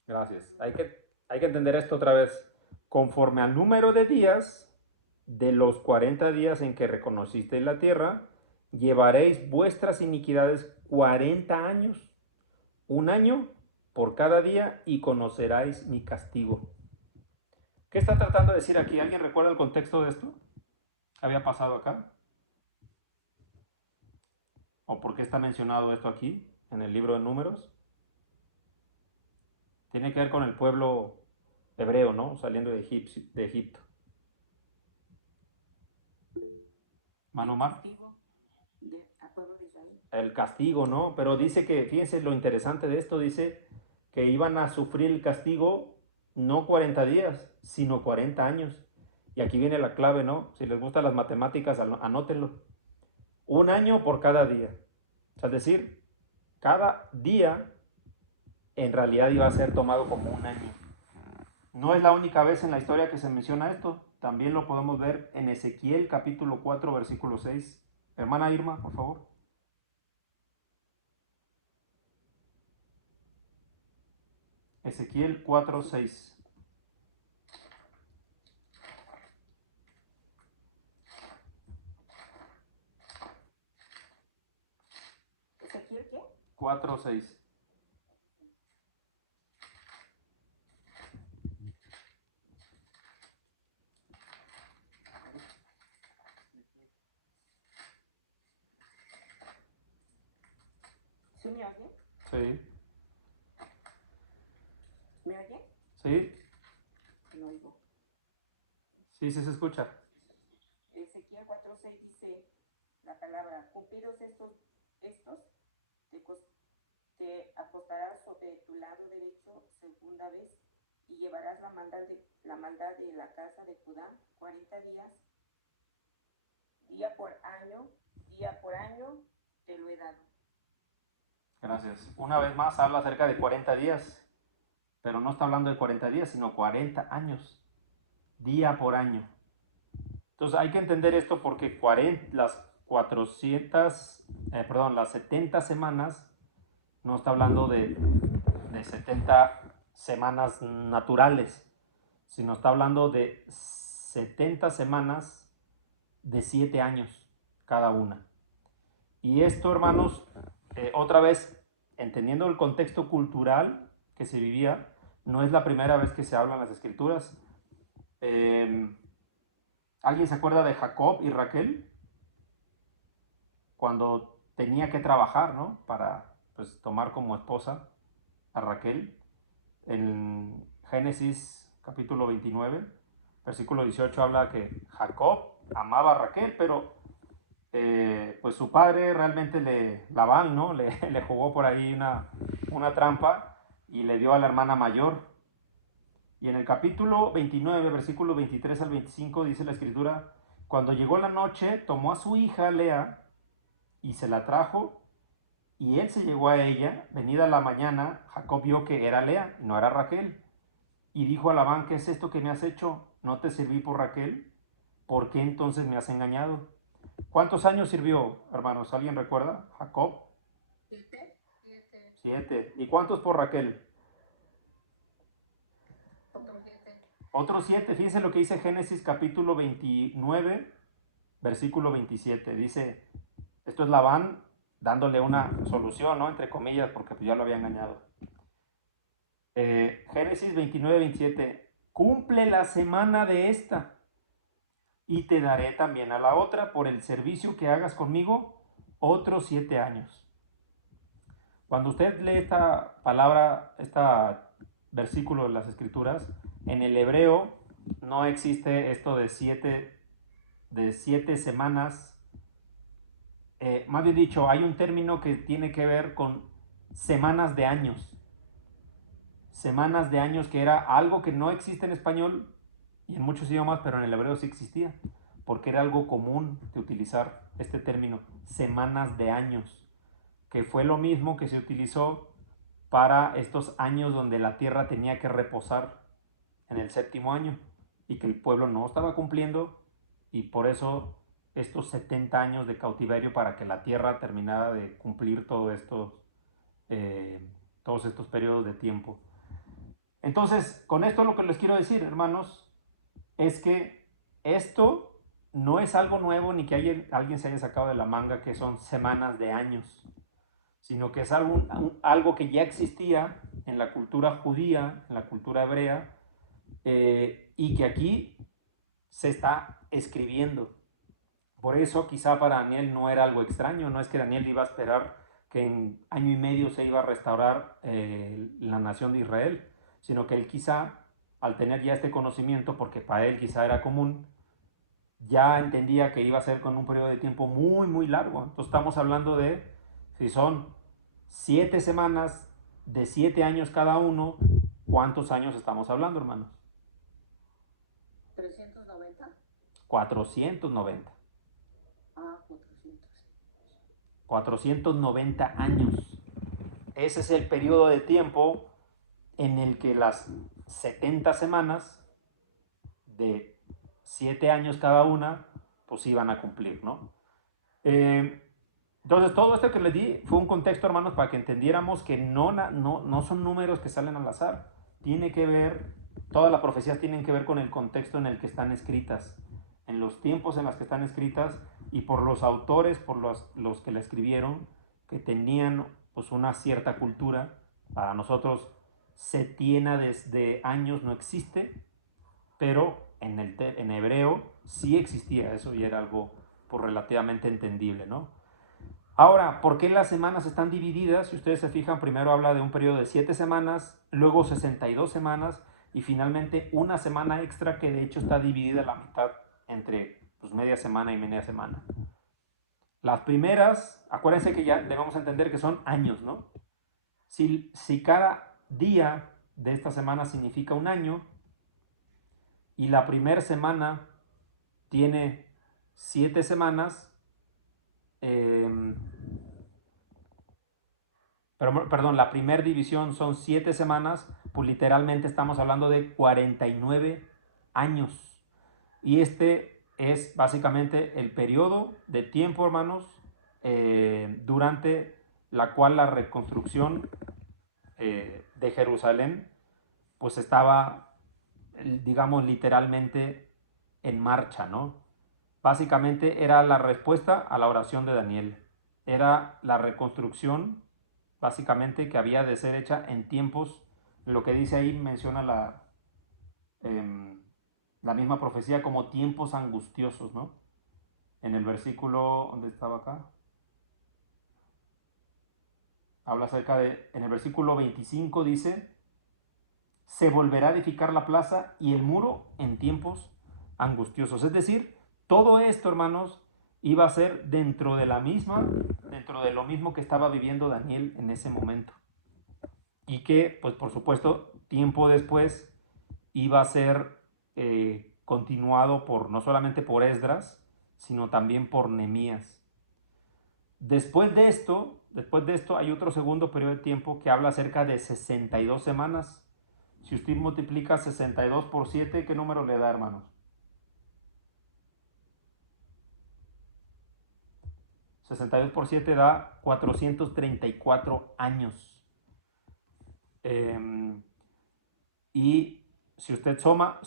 Gracias. Hay que entender esto otra vez. Conforme al número de días, de los 40 días en que reconocisteis la tierra, llevaréis vuestras iniquidades 40 años, un año por cada día, y conoceráis mi castigo. ¿Qué está tratando de decir aquí? ¿Alguien recuerda el contexto de esto? ¿Qué había pasado acá? ¿O por qué está mencionado esto aquí, en el libro de Números? Tiene que ver con el pueblo hebreo, ¿no? Saliendo de Egipto. Manomar. El castigo, ¿no? Pero dice que, fíjense lo interesante de esto, dice que iban a sufrir el castigo no 40 días, sino 40 años. Y aquí viene la clave, ¿no? Si les gustan las matemáticas, anótenlo. Un año por cada día. O sea, es decir, cada día en realidad iba a ser tomado como un año. No es la única vez en la historia que se menciona esto. También lo podemos ver en Ezequiel capítulo 4, versículo 6. Hermana Irma, por favor. Ezequiel 4, 6. ¿Ezequiel qué? 4, 6. ¿Sí me oye? Sí. ¿Me oye? ¿Sí? No oigo. Sí, sí se escucha. Ezequiel 4:6 dice, la palabra, cumplidos estos, te acostarás sobre tu lado derecho segunda vez y llevarás la maldad de la casa de Judá 40 días, día por año te lo he dado. Gracias. Una vez más habla acerca de 40 días, pero no está hablando de 40 días, sino 40 años, día por año. Entonces hay que entender esto porque las 70 semanas no está hablando de 70 semanas naturales, sino está hablando de 70 semanas de 7 años cada una. Y esto, hermanos, otra vez, entendiendo el contexto cultural que se vivía, no es la primera vez que se habla en las Escrituras. ¿Alguien se acuerda de Jacob y Raquel? Cuando tenía que trabajar, ¿no? Para pues, tomar como esposa a Raquel. En Génesis capítulo 29, versículo 18 habla que Jacob amaba a Raquel, pero pues su padre realmente Labán, ¿no? Le jugó por ahí una trampa y le dio a la hermana mayor. Y en el capítulo 29, versículo 23 al 25, dice la Escritura, cuando llegó la noche, tomó a su hija Lea y se la trajo, y él se llegó a ella. Venida la mañana, Jacob vio que era Lea y no era Raquel. Y dijo a Labán, ¿qué es esto que me has hecho? ¿No te serví por Raquel? ¿Por qué entonces me has engañado? ¿Cuántos años sirvió, hermanos? ¿Alguien recuerda? Jacob. 7. ¿Y cuántos por Raquel? Otros 7. Fíjense lo que dice Génesis capítulo 29, versículo 27. Dice, esto es Labán dándole una solución, ¿no? Entre comillas, porque pues ya lo había engañado. Génesis 29, 27. Cumple la semana de esta y te daré también a la otra por el servicio que hagas conmigo otros 7 años. Cuando usted lee esta palabra, este versículo de las Escrituras, en el hebreo no existe esto de 7 semanas. Más bien dicho, hay un término que tiene que ver con semanas de años. Semanas de años, que era algo que no existe en español y en muchos idiomas, pero en el hebreo sí existía, porque era algo común de utilizar este término, semanas de años, que fue lo mismo que se utilizó para estos años donde la tierra tenía que reposar en el 7º año y que el pueblo no estaba cumpliendo, y por eso estos 70 años de cautiverio para que la tierra terminara de cumplir todos estos periodos de tiempo. Entonces, con esto lo que les quiero decir, hermanos, es que esto no es algo nuevo ni que alguien se haya sacado de la manga, que son semanas de años, sino que es algo que ya existía en la cultura judía, en la cultura hebrea, y que aquí se está escribiendo. Por eso quizá para Daniel no era algo extraño, no es que Daniel iba a esperar que en año y medio se iba a restaurar la nación de Israel, sino que él quizá, al tener ya este conocimiento, porque para él quizá era común, ya entendía que iba a ser con un periodo de tiempo muy, muy largo. Entonces estamos hablando de, si son 7 semanas de 7 años cada uno, ¿cuántos años estamos hablando, hermanos? 390. 490. 400. 490 años. Ese es el periodo de tiempo en el que las 70 semanas de 7 años cada una, pues iban a cumplir, ¿no? Entonces, todo esto que les di fue un contexto, hermanos, para que entendiéramos que no son números que salen al azar. Tiene que ver, todas las profecías tienen que ver con el contexto en el que están escritas, en los tiempos en los que están escritas, y por los autores, por los que la escribieron, que tenían pues una cierta cultura. Para nosotros setiena desde años no existe, pero en hebreo sí existía eso y era algo pues relativamente entendible, ¿no? Ahora, ¿por qué las semanas están divididas? Si ustedes se fijan, primero habla de un periodo de 7 semanas, luego 62 semanas y finalmente una semana extra, que de hecho está dividida a la mitad entre pues media semana y media semana. Las primeras, acuérdense que ya debemos entender que son años, ¿no? Si cada día de esta semana significa un año y la primera semana tiene 7 semanas, perdón, la primera división son 7 semanas, pues literalmente estamos hablando de 49 años. Y este es básicamente el periodo de tiempo, hermanos, durante la cual la reconstrucción de Jerusalén pues estaba, digamos, literalmente en marcha, ¿no? Básicamente era la respuesta a la oración de Daniel. Era la reconstrucción, básicamente, que había de ser hecha en tiempos, lo que dice ahí menciona la misma profecía como tiempos angustiosos, ¿no? En el versículo, ¿dónde estaba acá? Habla acerca de, en el versículo 25 dice, se volverá a edificar la plaza y el muro en tiempos angustiosos. Es decir, todo esto, hermanos, iba a ser dentro de lo mismo que estaba viviendo Daniel en ese momento. Y que, pues por supuesto, tiempo después iba a ser continuado no solamente por Esdras, sino también por Nehemías. Después de esto hay otro segundo periodo de tiempo que habla acerca de 62 semanas. Si usted multiplica 62 por 7, ¿qué número le da, hermanos? 62 por 7 da 434 años. Y si usted suma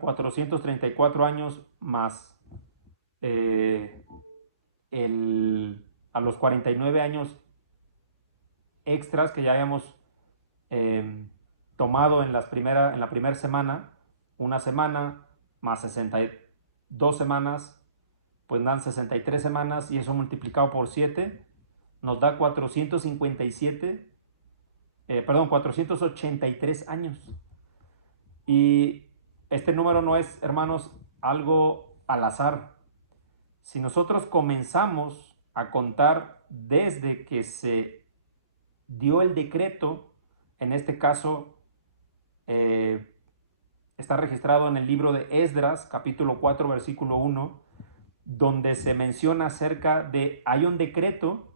434 años más a los 49 años extras que ya habíamos tomado en la primera semana, una semana más 62 semanas, pues dan 63 semanas y eso multiplicado por 7 nos da 483 años. Y este número no es, hermanos, algo al azar. Si nosotros comenzamos a contar desde que se dio el decreto, en este caso está registrado en el libro de Esdras, capítulo 4, versículo 1, donde se menciona acerca de, hay un decreto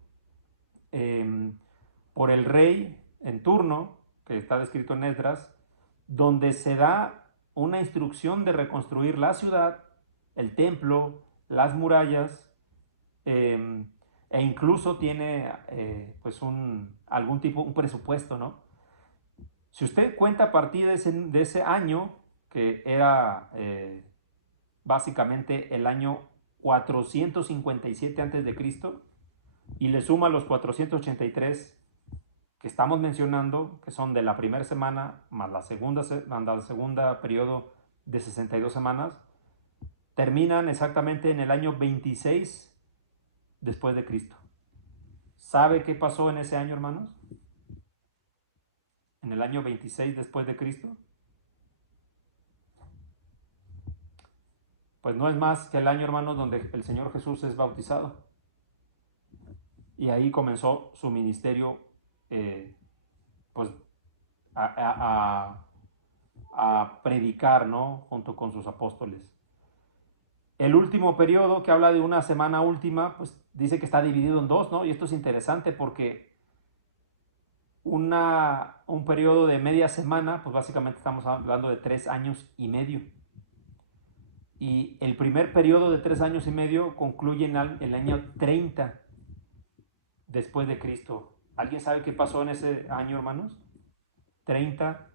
por el rey en turno, que está descrito en Esdras, donde se da una instrucción de reconstruir la ciudad, el templo, las murallas, e incluso tiene pues algún tipo, un presupuesto, ¿no? Si usted cuenta a partir de ese año, que era básicamente el año 457 a.C., y le suma los 483 que estamos mencionando, que son de la primera semana más la segunda periodo de 62 semanas, terminan exactamente en el año 26 después de Cristo. ¿Sabe qué pasó en ese año, hermanos? En el año 26 después de Cristo. Pues no es más que el año, hermanos, donde el Señor Jesús es bautizado. Y ahí comenzó su ministerio, pues, a predicar, ¿no? Junto con sus apóstoles. El último periodo, que habla de una semana última, pues dice que está dividido en dos, ¿no? Y esto es interesante porque un periodo de media semana, pues básicamente estamos hablando de 3 años y medio. Y el primer periodo de 3 años y medio concluye en el año 30 después de Cristo. ¿Alguien sabe qué pasó en ese año, hermanos? 30,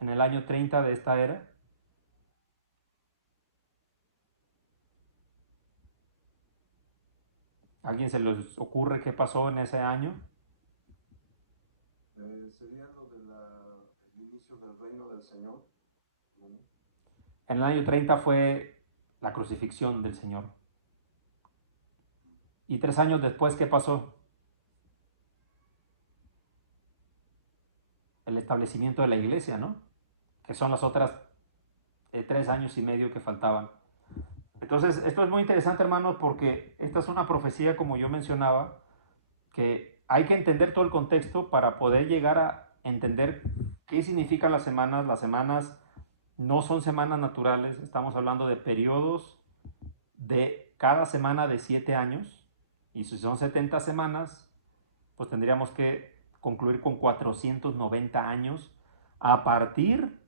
en el año 30 de esta era. ¿Alguien se les ocurre qué pasó en ese año? Sería lo del inicio del reino del Señor. En el año 30 fue la crucifixión del Señor. Y 3 años después, ¿qué pasó? El establecimiento de la iglesia, ¿no? Que son las otras 3 años y medio que faltaban. Entonces Entonces, esto es muy interesante, hermanos, porque esta es una profecía, como yo mencionaba, que hay que entender todo el contexto para poder llegar a entender qué significan las semanas. Las semanas no son semanas naturales, estamos hablando de periodos de cada semana de 7 años, y si son 70 semanas, pues tendríamos que concluir con 490 años a partir,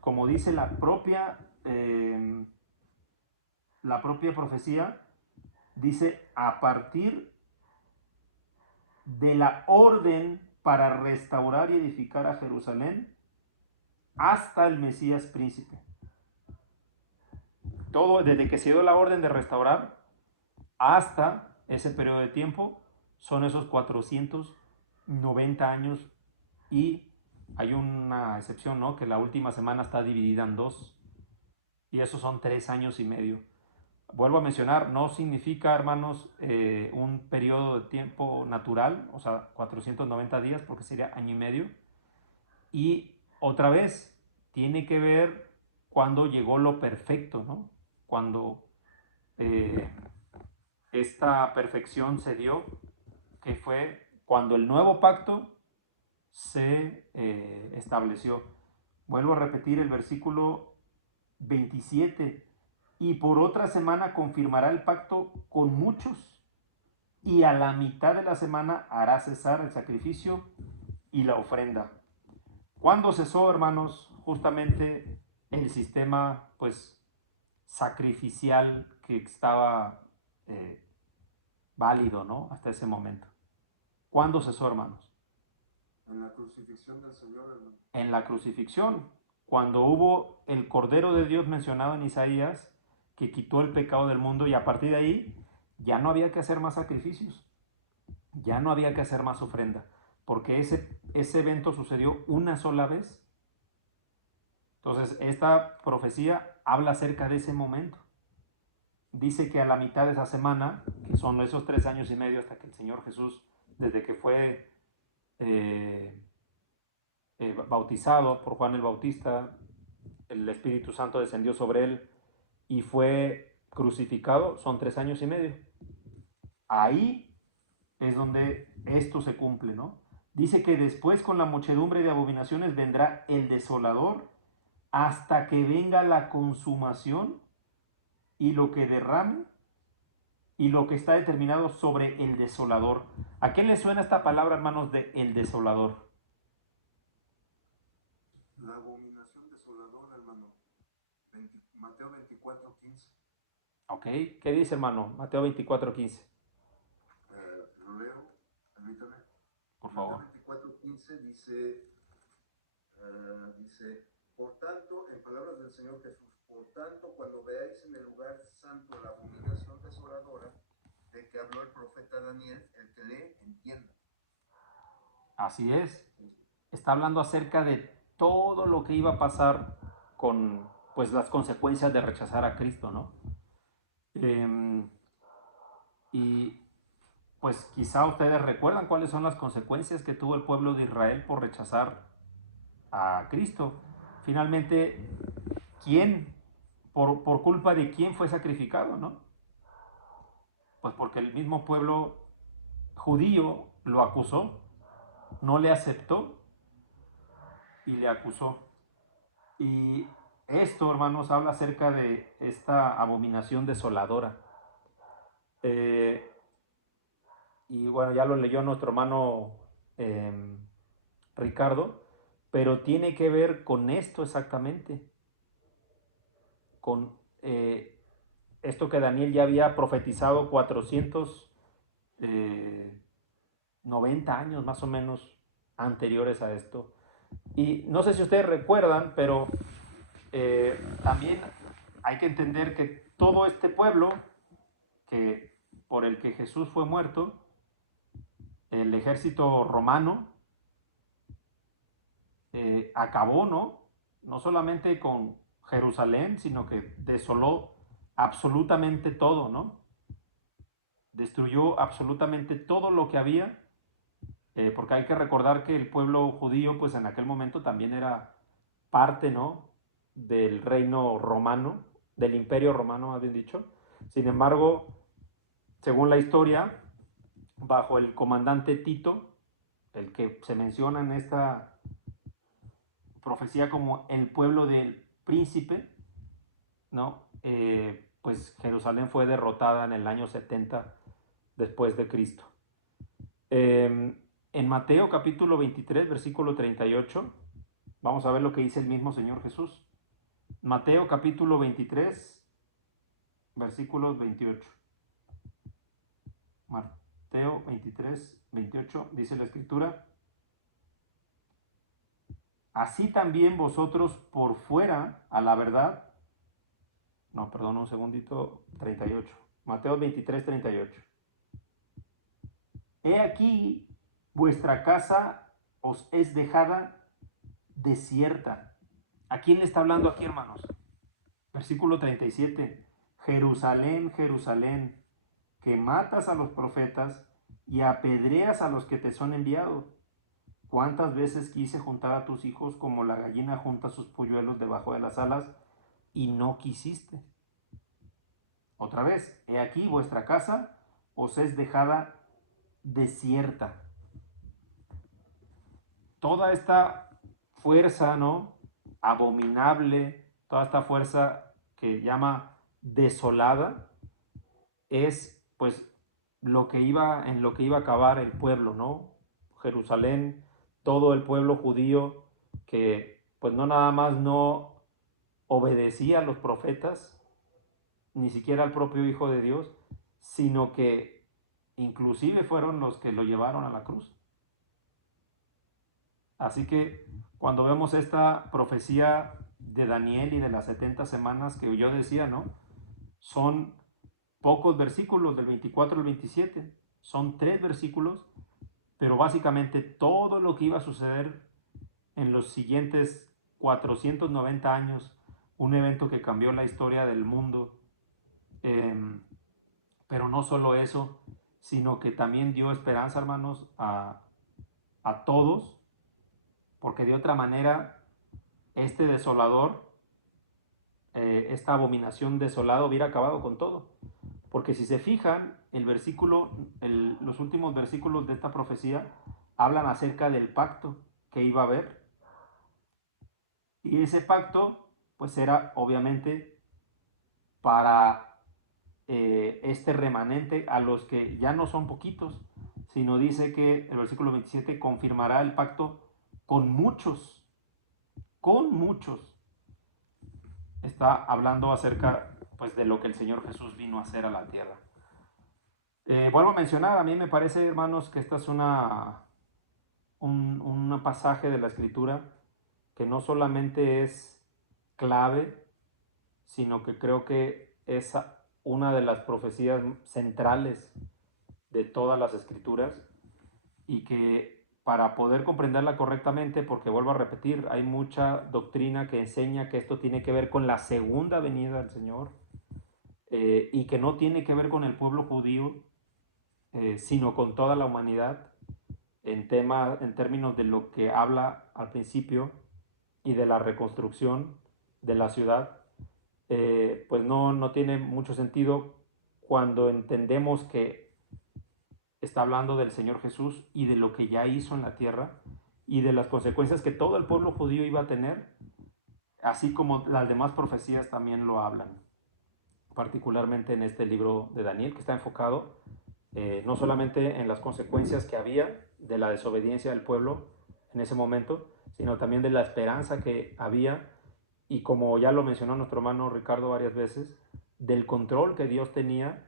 como dice la propia profecía, dice a partir de la orden para restaurar y edificar a Jerusalén hasta el Mesías príncipe. Todo desde que se dio la orden de restaurar hasta ese periodo de tiempo son esos 490 años, y hay una excepción, ¿no? Que la última semana está dividida en 2, y esos son 3 años y medio. Vuelvo a mencionar, no significa, hermanos, un periodo de tiempo natural, o sea, 490 días, porque sería año y medio. Y otra vez, tiene que ver cuando llegó lo perfecto, ¿no? Cuando esta perfección se dio, que fue cuando el nuevo pacto se estableció. Vuelvo a repetir el versículo 27. Y por otra semana confirmará el pacto con muchos, y a la mitad de la semana hará cesar el sacrificio y la ofrenda. ¿Cuándo cesó, hermanos, justamente el sistema, pues, sacrificial que estaba válido, ¿no? Hasta ese momento? ¿Cuándo cesó, hermanos? En la crucifixión del Señor, hermano. En la crucifixión, cuando hubo el Cordero de Dios mencionado en Isaías, que quitó el pecado del mundo, y a partir de ahí ya no había que hacer más sacrificios, ya no había que hacer más ofrenda, porque ese evento sucedió una sola vez. Entonces, esta profecía habla acerca de ese momento. Dice que a la mitad de esa semana, que son esos 3 años y medio hasta que el Señor Jesús, desde que fue bautizado por Juan el Bautista, el Espíritu Santo descendió sobre él y fue crucificado, son 3 años y medio. Ahí es donde esto se cumple, ¿no? Dice que después, con la muchedumbre de abominaciones, vendrá el desolador hasta que venga la consumación, y lo que derrame y lo que está determinado sobre el desolador. ¿A qué le suena esta palabra, hermanos, de el desolador? La abominación desoladora, hermano. Mateo 24:15. Ok, ¿qué dice, hermano? Mateo 24:15. Lo leo, permítame. Por favor. Mateo 24:15 dice, por tanto, en palabras del Señor Jesús, por tanto, cuando veáis en el lugar santo la abominación desoladora de que habló el profeta Daniel, el que lee, entienda. Así es. Está hablando acerca de todo lo que iba a pasar con, pues, las consecuencias de rechazar a Cristo, ¿no? Y pues quizá ustedes recuerdan cuáles son las consecuencias que tuvo el pueblo de Israel por rechazar a Cristo. Finalmente, ¿quién? ¿Por culpa de quién fue sacrificado, no? Pues porque el mismo pueblo judío lo acusó, no le aceptó y le acusó. Y esto, hermanos, habla acerca de esta abominación desoladora. Y bueno, ya lo leyó nuestro hermano Ricardo, pero tiene que ver con esto exactamente, con esto que Daniel ya había profetizado 490 años más o menos anteriores a esto. Y no sé si ustedes recuerdan, pero también hay que entender que todo este pueblo por el que Jesús fue muerto, el ejército romano acabó, no solamente con Jerusalén, sino que desoló absolutamente todo, ¿no? Destruyó absolutamente todo lo que había, porque hay que recordar que el pueblo judío, pues en aquel momento también era parte, ¿no?, del reino romano, del Imperio Romano, más bien dicho. Sin embargo, según la historia, bajo el comandante Tito, el que se menciona en esta profecía como el pueblo del príncipe, ¿no? Pues Jerusalén fue derrotada en el año 70 después de Cristo. En Mateo capítulo 23, versículo 38, vamos a ver lo que dice el mismo Señor Jesús. Mateo capítulo 23, versículos 28. Mateo 23, 28, dice la Escritura: así también vosotros por fuera, a la verdad, no, perdón, un segundito, 38. Mateo 23, 38. He aquí, vuestra casa os es dejada desierta. ¿A quién le está hablando aquí, hermanos? Versículo 37. Jerusalén, Jerusalén, que matas a los profetas y apedreas a los que te son enviados. ¿Cuántas veces quise juntar a tus hijos como la gallina junta sus polluelos debajo de las alas y no quisiste? Otra vez, he aquí vuestra casa os es dejada desierta. Toda esta fuerza, ¿no? Abominable, toda esta fuerza que llama desolada, es pues en lo que iba a acabar el pueblo, ¿no? Jerusalén, todo el pueblo judío que pues no nada más no obedecía a los profetas, ni siquiera al propio Hijo de Dios, sino que inclusive fueron los que lo llevaron a la cruz. Así que cuando vemos esta profecía de Daniel y de las 70 semanas que yo decía, ¿no? Son pocos versículos, del 24 al 27, son 3 versículos, pero básicamente todo lo que iba a suceder en los siguientes 490 años, un evento que cambió la historia del mundo, pero no solo eso, sino que también dio esperanza, hermanos, a todos, porque de otra manera este desolador, esta abominación desolada hubiera acabado con todo. Porque si se fijan, los últimos versículos de esta profecía hablan acerca del pacto que iba a haber. Y ese pacto, pues era obviamente para este remanente, a los que ya no son poquitos, sino dice que el versículo 27 confirmará el pacto con muchos, con muchos. Está hablando acerca pues de lo que el Señor Jesús vino a hacer a la tierra. Vuelvo a mencionar, a mí me parece, hermanos, que esta es un pasaje de la Escritura que no solamente es clave, sino que creo que es una de las profecías centrales de todas las Escrituras, y que para poder comprenderla correctamente, porque vuelvo a repetir, hay mucha doctrina que enseña que esto tiene que ver con la segunda venida del Señor, y que no tiene que ver con el pueblo judío, sino con toda la humanidad, en términos de lo que habla al principio y de la reconstrucción de la ciudad, pues no tiene mucho sentido cuando entendemos que está hablando del Señor Jesús y de lo que ya hizo en la tierra y de las consecuencias que todo el pueblo judío iba a tener, así como las demás profecías también lo hablan, particularmente en este libro de Daniel, que está enfocado no solamente en las consecuencias que había de la desobediencia del pueblo en ese momento, sino también de la esperanza que había, y como ya lo mencionó nuestro hermano Ricardo varias veces, del control que Dios tenía,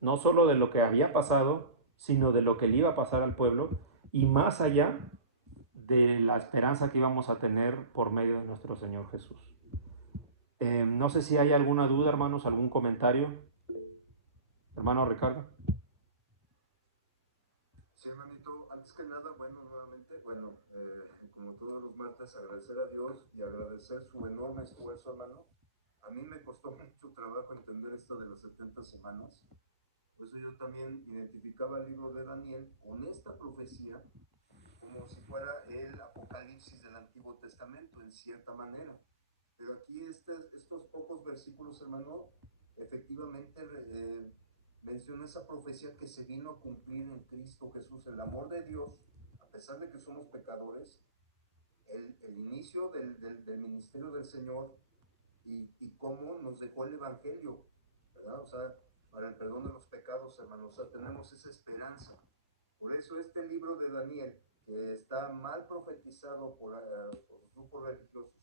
no solo de lo que había pasado, sino de lo que le iba a pasar al pueblo, y más allá de la esperanza que íbamos a tener por medio de nuestro Señor Jesús. No sé si hay alguna duda, hermanos, algún comentario. Hermano Ricardo. Sí, hermanito, antes que nada, bueno, nuevamente, como todos los martes, agradecer a Dios y agradecer su enorme esfuerzo, hermano. A mí me costó mucho trabajo entender esto de las 70 semanas. Por eso yo también identificaba el libro de Daniel con esta profecía como si fuera el Apocalipsis del Antiguo Testamento, en cierta manera. Pero aquí estos pocos versículos, hermano, efectivamente menciona esa profecía que se vino a cumplir en Cristo Jesús, el amor de Dios, a pesar de que somos pecadores, el inicio del ministerio del Señor y cómo nos dejó el Evangelio, ¿verdad? O sea, para el perdón de los pecados, hermanos, o sea, tenemos esa esperanza. Por eso este libro de Daniel, que está mal profetizado por los grupos religiosos,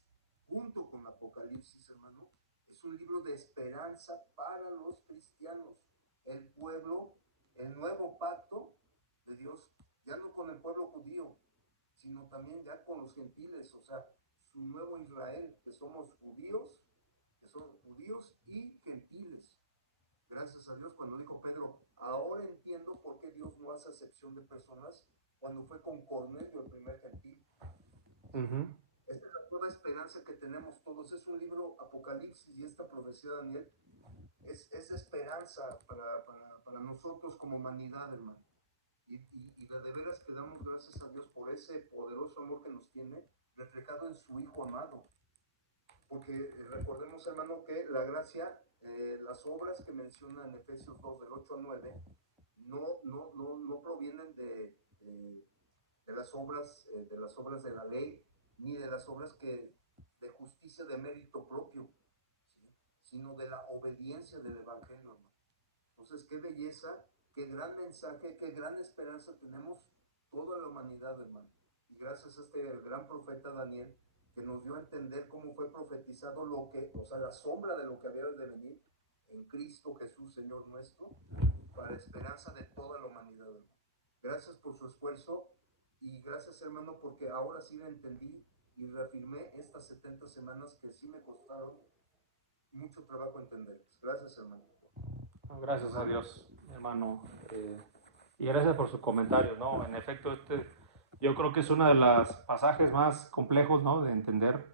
junto con Apocalipsis, hermano, es un libro de esperanza para los cristianos, el pueblo, el nuevo pacto de Dios, ya no con el pueblo judío, sino también ya con los gentiles, o sea, su nuevo Israel, que somos judíos, que son judíos y gentiles. Gracias a Dios, cuando dijo Pedro, ahora entiendo por qué Dios no hace acepción de personas, cuando fue con Cornelio, el primer gentil. Esta es la nueva esperanza que tenemos todos. Es un libro Apocalipsis y esta profecía de Daniel es esperanza para nosotros como humanidad, hermano. Y de veras que damos gracias a Dios por ese poderoso amor que nos tiene reflejado en su Hijo amado. Porque recordemos, hermano, que la gracia, las obras que menciona en Efesios 2, del 8 al 9, no provienen de las obras de la ley, ni de las obras de justicia de mérito propio, ¿sí? Sino de la obediencia del Evangelio, hermano. Entonces, qué belleza, qué gran mensaje, qué gran esperanza tenemos toda la humanidad, hermano. Y gracias a este gran profeta Daniel, que nos dio a entender cómo fue profetizado la sombra de lo que había de venir en Cristo Jesús, Señor nuestro, para esperanza de toda la humanidad, hermano. Gracias por su esfuerzo y gracias, hermano, porque ahora sí la entendí y reafirmé estas 70 semanas que sí me costaron mucho trabajo entenderlas. Gracias, hermano. Gracias a Dios, hermano. Y gracias por sus comentarios, ¿no? En efecto, yo creo que es uno de los pasajes más complejos, ¿no? De entender.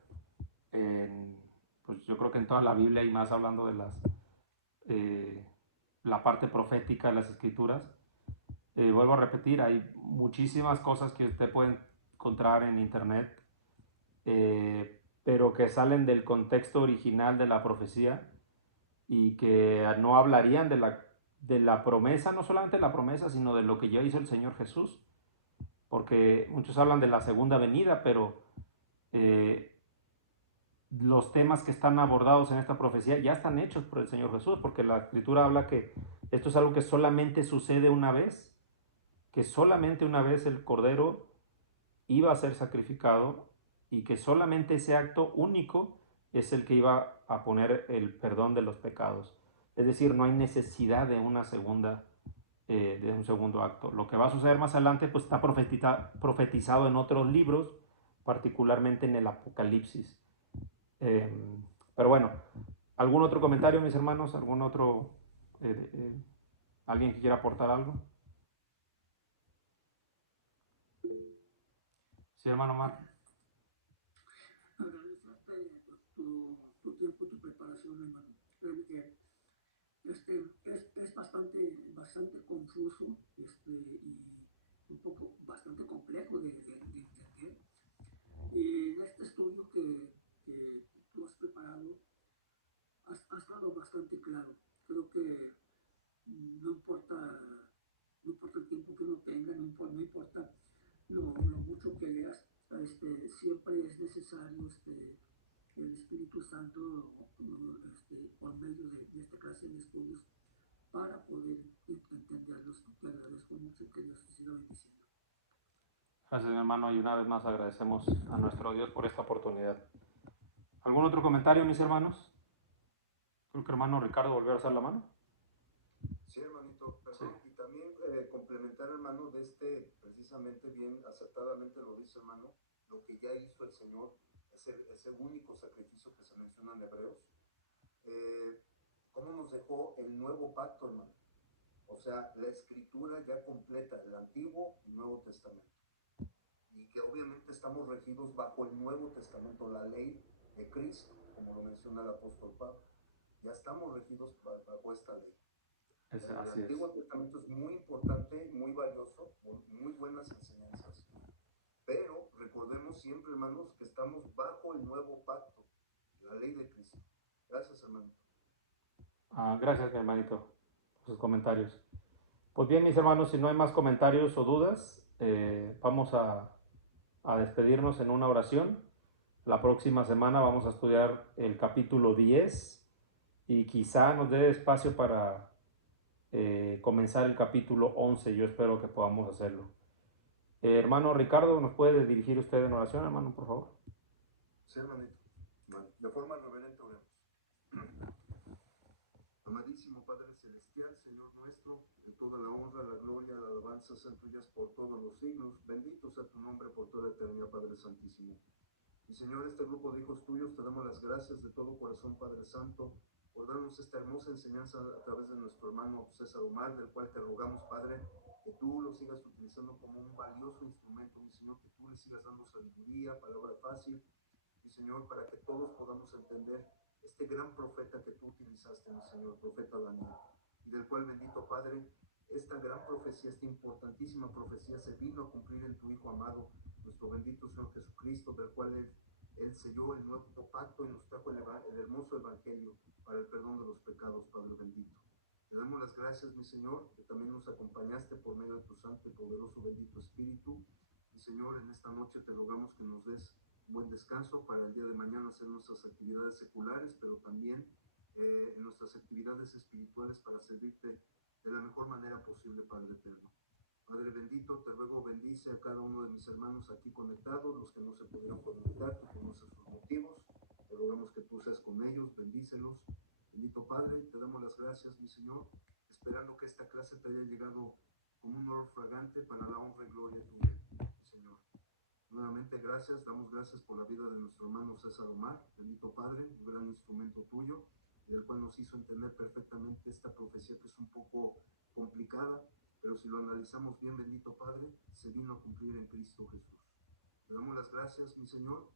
Pues yo creo que en toda la Biblia y más hablando de la parte profética de las Escrituras. Vuelvo a repetir, hay muchísimas cosas que usted puede encontrar en internet, pero que salen del contexto original de la profecía y que no hablarían de la promesa, no solamente de la promesa, sino de lo que ya hizo el Señor Jesús. Porque muchos hablan de la segunda venida, pero los temas que están abordados en esta profecía ya están hechos por el Señor Jesús, porque la Escritura habla que esto es algo que solamente sucede una vez, que solamente una vez el Cordero iba a ser sacrificado y que solamente ese acto único es el que iba a poner el perdón de los pecados. Es decir, no hay necesidad de un segundo acto. Lo que va a suceder más adelante pues está profetizado en otros libros, particularmente en el Apocalipsis. Pero bueno, ¿algún otro comentario, mis hermanos? ¿Algún otro? ¿Alguien que quiera aportar algo? Sí, hermano Mar. Agradecerte tu tiempo, tu preparación, hermano. Creo que es bastante confuso y un poco bastante complejo de entender. Y en este estudio que tú has preparado, has dado bastante claro. Creo que no importa el tiempo que uno tenga, no importa lo mucho que leas, siempre es necesario el Espíritu Santo por medio de esta clase de estudios para poder entenderlos. Te agradezco mucho, que Dios te siga bendiciendo. Gracias, mi hermano, y una vez más agradecemos a nuestro Dios por esta oportunidad. ¿Algún otro comentario, mis hermanos? Creo que hermano Ricardo volvió a alzar la mano. Sí, hermanito, perdón. Sí. Y también complementar, hermano, precisamente bien, acertadamente lo dice, hermano, lo que ya hizo el Señor, ese único sacrificio que se menciona en Hebreos. ¿Cómo nos dejó el nuevo pacto, hermano? O sea, la escritura ya completa, el Antiguo y Nuevo Testamento. Y que obviamente estamos regidos bajo el Nuevo Testamento, la ley de Cristo, como lo menciona el apóstol Pablo. Ya estamos regidos bajo esta ley. El Antiguo Testamento es muy importante, muy valioso, con muy buenas enseñanzas. Pero recordemos siempre, hermanos, que estamos bajo el nuevo pacto. la ley de Cristo. Gracias, hermano. Gracias, mi hermanito, por sus comentarios. Pues bien, mis hermanos, si no hay más comentarios o dudas, vamos a despedirnos en una oración. La próxima semana vamos a estudiar el capítulo 10 y quizá nos dé espacio para comenzar el capítulo 11. Yo espero que podamos hacerlo. Hermano Ricardo, ¿nos puede dirigir usted en oración, hermano, por favor? Sí, hermanito. De forma reverente oremos. Amadísimo Padre Celestial, Señor nuestro, que toda la honra, la gloria, la alabanza sean tuyas por todos los siglos. Bendito sea tu nombre por toda eternidad, Padre Santísimo. Y Señor, este grupo de hijos tuyos, te damos las gracias de todo corazón, Padre Santo, por darnos esta hermosa enseñanza a través de nuestro hermano César Omar, del cual te rogamos, Padre, que tú lo sigas utilizando como un valioso instrumento, mi Señor, que tú le sigas dando sabiduría, palabra fácil, mi Señor, para que todos podamos entender este gran profeta que tú utilizaste, mi Señor, profeta Daniel, y del cual, bendito Padre, esta gran profecía, esta importantísima profecía se vino a cumplir en tu Hijo amado, nuestro bendito Señor Jesucristo, del cual Él selló el nuevo pacto y nos trajo el hermoso evangelio para el perdón de los pecados, Padre bendito. Te damos las gracias, mi Señor, que también nos acompañaste por medio de tu santo y poderoso bendito Espíritu. Mi Señor, en esta noche te rogamos que nos des buen descanso para el día de mañana hacer nuestras actividades seculares, pero también en nuestras actividades espirituales para servirte de la mejor manera posible, Padre eterno. Padre bendito, te ruego bendice a cada uno de mis hermanos aquí conectados, los que no se pudieron conectar, tú conoces sus motivos, te rogamos que tú seas con ellos, bendícelos. Bendito Padre, te damos las gracias, mi Señor, esperando que esta clase te haya llegado como un olor fragante para la honra y gloria tuya, mi Señor. Nuevamente gracias, damos gracias por la vida de nuestro hermano César Omar, bendito Padre, un gran instrumento tuyo, del cual nos hizo entender perfectamente esta profecía que es un poco complicada, pero si lo analizamos bien, bendito Padre, se vino a cumplir en Cristo Jesús. Te damos las gracias, mi Señor,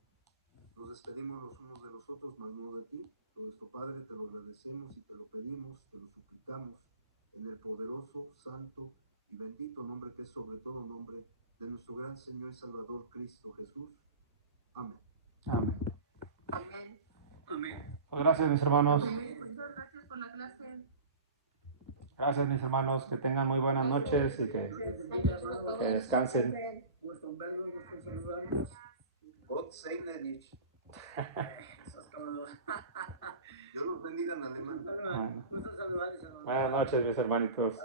nos despedimos los unos de los otros, mas no de ti. Todo esto, Padre, te lo agradecemos y te lo pedimos, te lo suplicamos, en el poderoso, santo y bendito nombre que es sobre todo nombre de nuestro gran Señor y Salvador Cristo Jesús. Amén. Amén. Amén. Amén. Pues gracias, mis hermanos. Muchas gracias por la clase. Gracias, mis hermanos. Que tengan muy buenas noches y que descansen. Gusto verlos, gusto saludarlos. God save the rich. Eso es todo. Dios los bendiga en alemán. Gusto saludarles, hermano. Buenas noches, mis hermanitos.